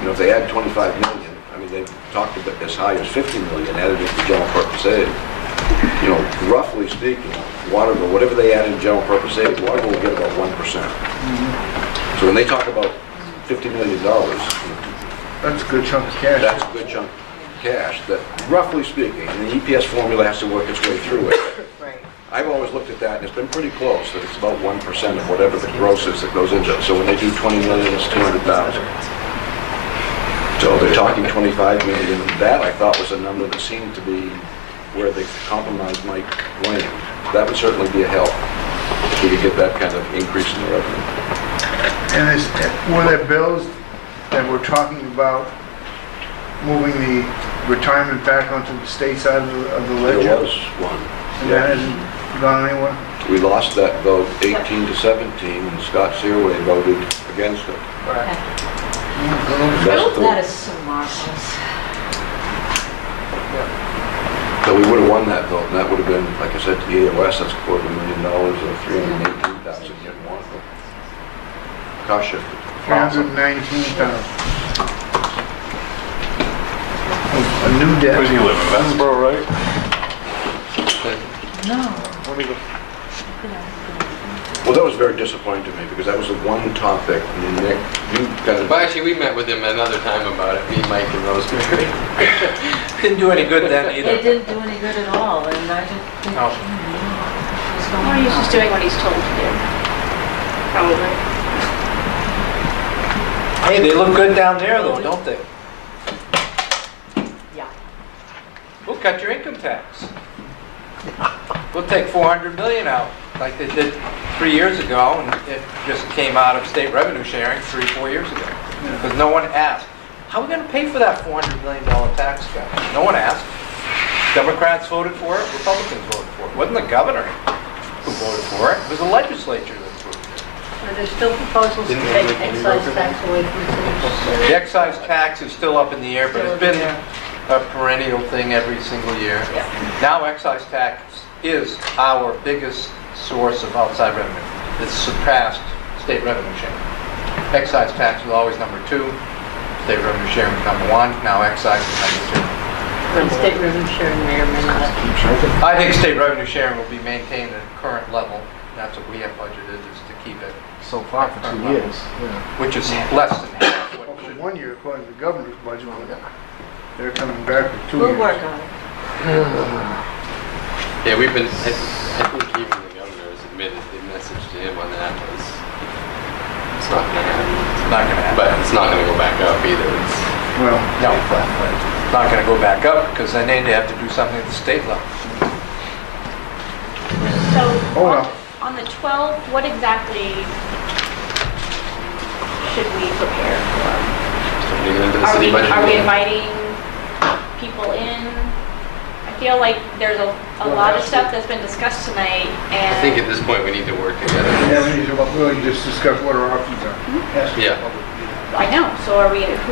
You know, if they add 25 million, I mean, they've talked about as high as 50 million added into general purpose aid. You know, roughly speaking, Waterville, whatever they add in general purpose aid, Waterville will get about 1%. So when they talk about $50 million, That's a good chunk of cash. that's a good chunk of cash that, roughly speaking, and the EPS formula has to work its way through it. Right. I've always looked at that, and it's been pretty close, that it's about 1% of whatever the gross is that goes into it. So when they do 20 million, it's 200,000. So they're talking 25 million. That, I thought, was a number that seemed to be where the compromise might land. That would certainly be a help, if we could get that kind of increase in the revenue. And were there bills that were talking about moving the retirement back onto the state side of the ledger? There was one. And that hasn't gone anywhere? We lost that vote 18 to 17, and Scott Searway voted against it. That's the- That is so marvelous. So we would have won that vote, and that would have been, like I said, to the AOS, that's $250,000 or $318,000 you didn't want. Cost shifted. 419,000. A new debt. Where do you live, in Westboro, right? No. Well, that was very disappointing to me, because that was the one topic, and Nick, you kind of... But actually, we met with him another time about it, me, Mike, and Rosemary. Didn't do any good then It either. didn't do any good at all, and I didn't think, No. what's going Well, he's just on? doing what he's told to do. Probably. Hey, they look good down there though, don't they? Yeah. We'll cut your income tax. We'll take 400 million out, like they did 3 years ago, and it just came out of state revenue sharing 3-4 years ago. Because no one asked, how are we gonna pay for that $400 million tax cut? No one asked. Democrats voted for it, Republicans voted for it. It wasn't the governor who voted for it, it was the legislature that approved it. Are there still proposals to Didn't take they make any excise broker? tax away from cities? The excise tax is still up in the air, but it's been a perennial thing every single year. Now excise tax is our biggest source of outside revenue. It's surpassed state revenue sharing. Excise tax was always number 2, state revenue sharing was number 1, now excise is number 2. And state revenue sharing may or may not. I think state revenue sharing will be maintained at current level. That's what we have budgeted, is to keep it, So far for 2 years. Yeah. which is less than half what Well, it for should 1 year, according to the governor's budget, they're coming back with 2 We'll years. work on it. Yeah, we've been, I think even the governor has admitted, the message to him on that was, it's not gonna happen. It's not gonna happen. But it's not gonna go back up either. It's, Well, No, it's not gonna go back up, because then they have to do something at the state level. So, Oh, well. on the 12th, what exactly should we prepare for? something into the city budget. Are we inviting people in? I feel like there's a lot of stuff that's been discussed tonight, and... I think at this point we need to work together. yeah, we need to really just discuss what our options are. Yeah. I know, so who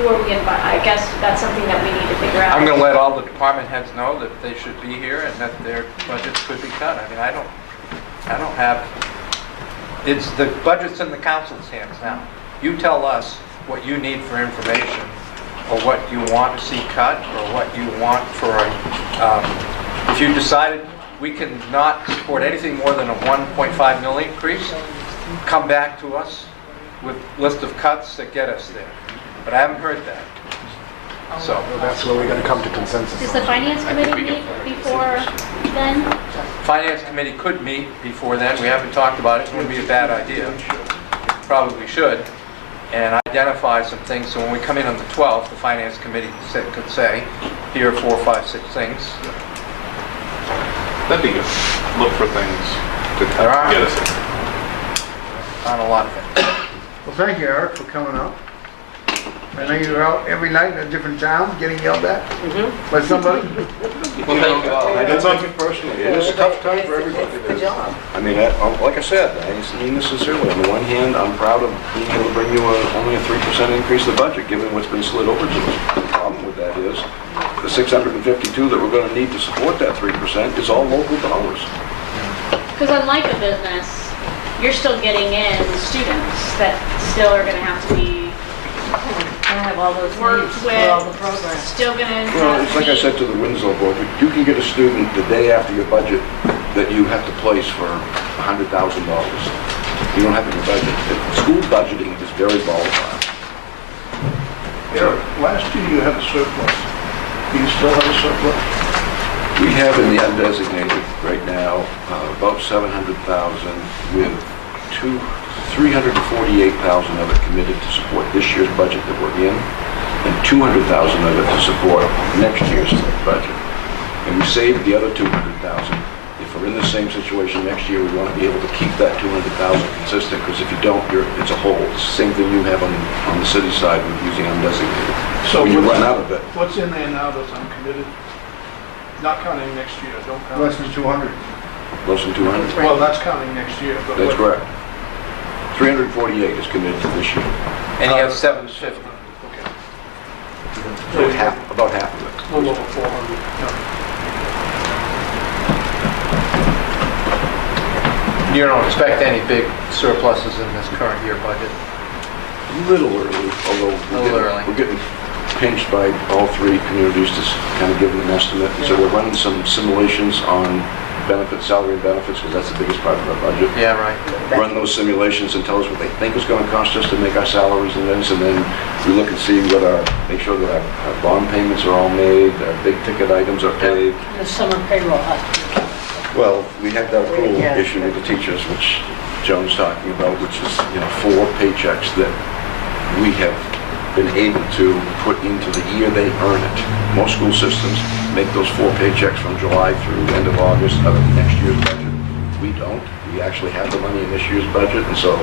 are we inviting? I guess that's something that we need to figure out. I'm gonna let all the department heads know that they should be here and that their budgets could be cut. I mean, I don't have, it's, the budget's in the council's hands now. You tell us what you need for information, or what you want to see cut, or what you want for, if you decided we can not support anything more than a 1.5 mil increase, come back to us with list of cuts that get us there. But I haven't heard that. So, That's where we're gonna come to consensus. Does the finance committee meet before then? Finance Committee could meet before then. We haven't talked about it. It wouldn't be a bad idea. Probably should. And identify some things, so when we come in on the 12th, the Finance Committee could say, here are 4, 5, 6 things. That'd be good. Look for things to All right. get us there. On a lot of things. Well, thank you, Eric, for coming up. I know you're out every night in a different town, getting yelled at by somebody. Well, thank you all. It's nothing personal. It is a tough time for everybody. Good job. I mean, like I said, I mean this sincerely. On the one hand, I'm proud of being able to bring you only a 3% increase in the budget, given what's been slid over to us. The problem with that is, the 652 that we're going to need to support that 3% is all local dollars. Because unlike a business, you're still getting in students that still are going to have to be I have all those worked needs for all the with, programs. still going to Well, have it's to like I be... said to the Winslow board, you can get a student the day after your budget that you have to place for $100,000. You don't have it in your budget. School budgeting is very volatile. Eric, last year you had a surplus. Do you still have a surplus? We have in the undesignated right now about 700,000 with 348,000 of it committed to support this year's budget that we're in, and 200,000 of it to support next year's budget. And we saved the other 200,000. If we're in the same situation next year, we want to be able to keep that 200,000 consistent, because if you don't, it's a hole. It's the same thing you have on the city side with using undesignated. So when you run out of it. What's in there now that's uncommitted? Not counting next year, don't count. Less than 200. Less than 200? Well, that's counting next year. But That's what- correct. 348 is committed to this year. And you have 750. So about half of it. A little over 400. You don't expect any big surpluses in this current year budget? Little early, although we're getting pinched by all three communities to kind of give them an estimate. And so we're running some simulations on benefits, salary and benefits, because that's the biggest part of our budget. Yeah, right. Run those simulations and tell us what they think it's going to cost us to make our salaries and this, and then we look and see make sure that our bond payments are all made, our big ticket items are paid. The summer payroll has to be counted. Well, we have that accrual issue with the teachers, which Joan's talking about, which is, 4 paychecks that we have been able to put into the year they earn it. Most school systems make those 4 paychecks from July through the end of August out of next year's budget. We don't. We actually have the money in this year's budget, and so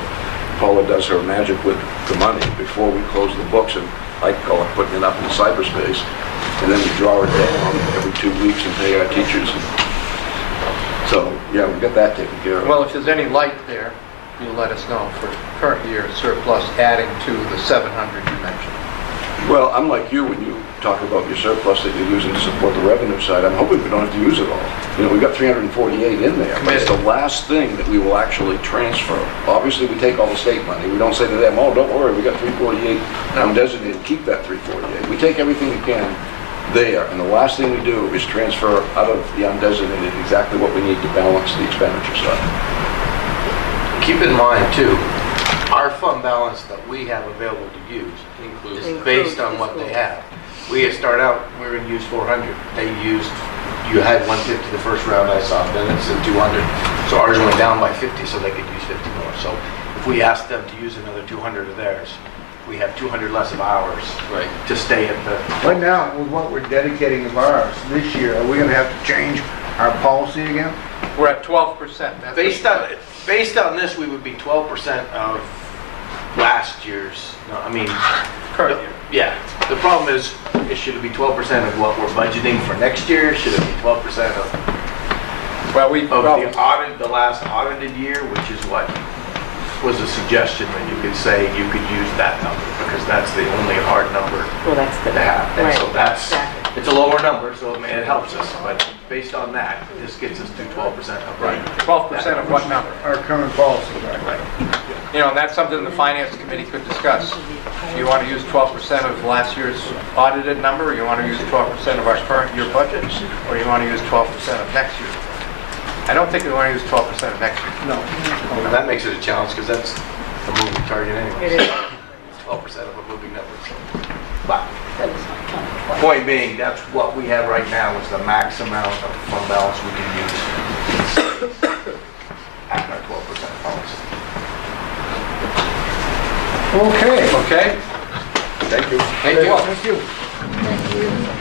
Paula does her magic with the money before we close the books, and I call it putting it up in cyberspace, and then we draw it down every 2 weeks and pay our teachers. So, yeah, we've got that taken care of. Well, if there's any light there, you'll let us know for current year surplus adding to the 700 you mentioned. Well, I'm like you when you talk about your surplus that you're using to support the revenue side. I'm hoping we don't have to use it all. We've got 348 in there, but it's the last thing that we will actually transfer. Obviously, we take all the state money. We don't say to them, oh, don't worry, we got 348 undesignated, keep that 348. We take everything we can there, and the last thing we do is transfer out of the undesignated exactly what we need to balance the expenditure side. Keep in mind too, our fund balance that we have available to use is based on what they have. We had started out, we were going to use 400. You had 150 the first round I saw, then it's at 200. So ours went down by 50 so they could use 50 more. So if we asked them to use another 200 of theirs, we have 200 less of ours to stay at the... Right now, with what we're dedicating of ours this year, are we going to have to change our policy again? We're at 12%. That's Based on this, we would be 12% of last year's, current year. Yeah. The problem is, should it be 12% of what we're budgeting for next year? Should it be 12% of the last audited year, which is what was a suggestion that you could say you could use that number, because that's the only hard number Well, that's the, to have. And right, so that's, exactly. it's a lower number, so it helps us, but based on that, this gets us to 12% of 12% of what number? Our current policy, right? And that's something the Finance Committee could discuss. You want to use 12% of last year's audited number, or you want to use 12% of our current year budget, or you want to use 12% of next year's budget? I don't think we want to use 12% of next year. No. And that makes it a challenge, because that's a moving target anyway. It is. 12% of a moving number, so. But, That is not kind of quite. point being, that's what we have right now is the max amount of fund balance we can use at our 12% policy. Okay. Okay? Thank you. Thank you. Thank you. Thank you.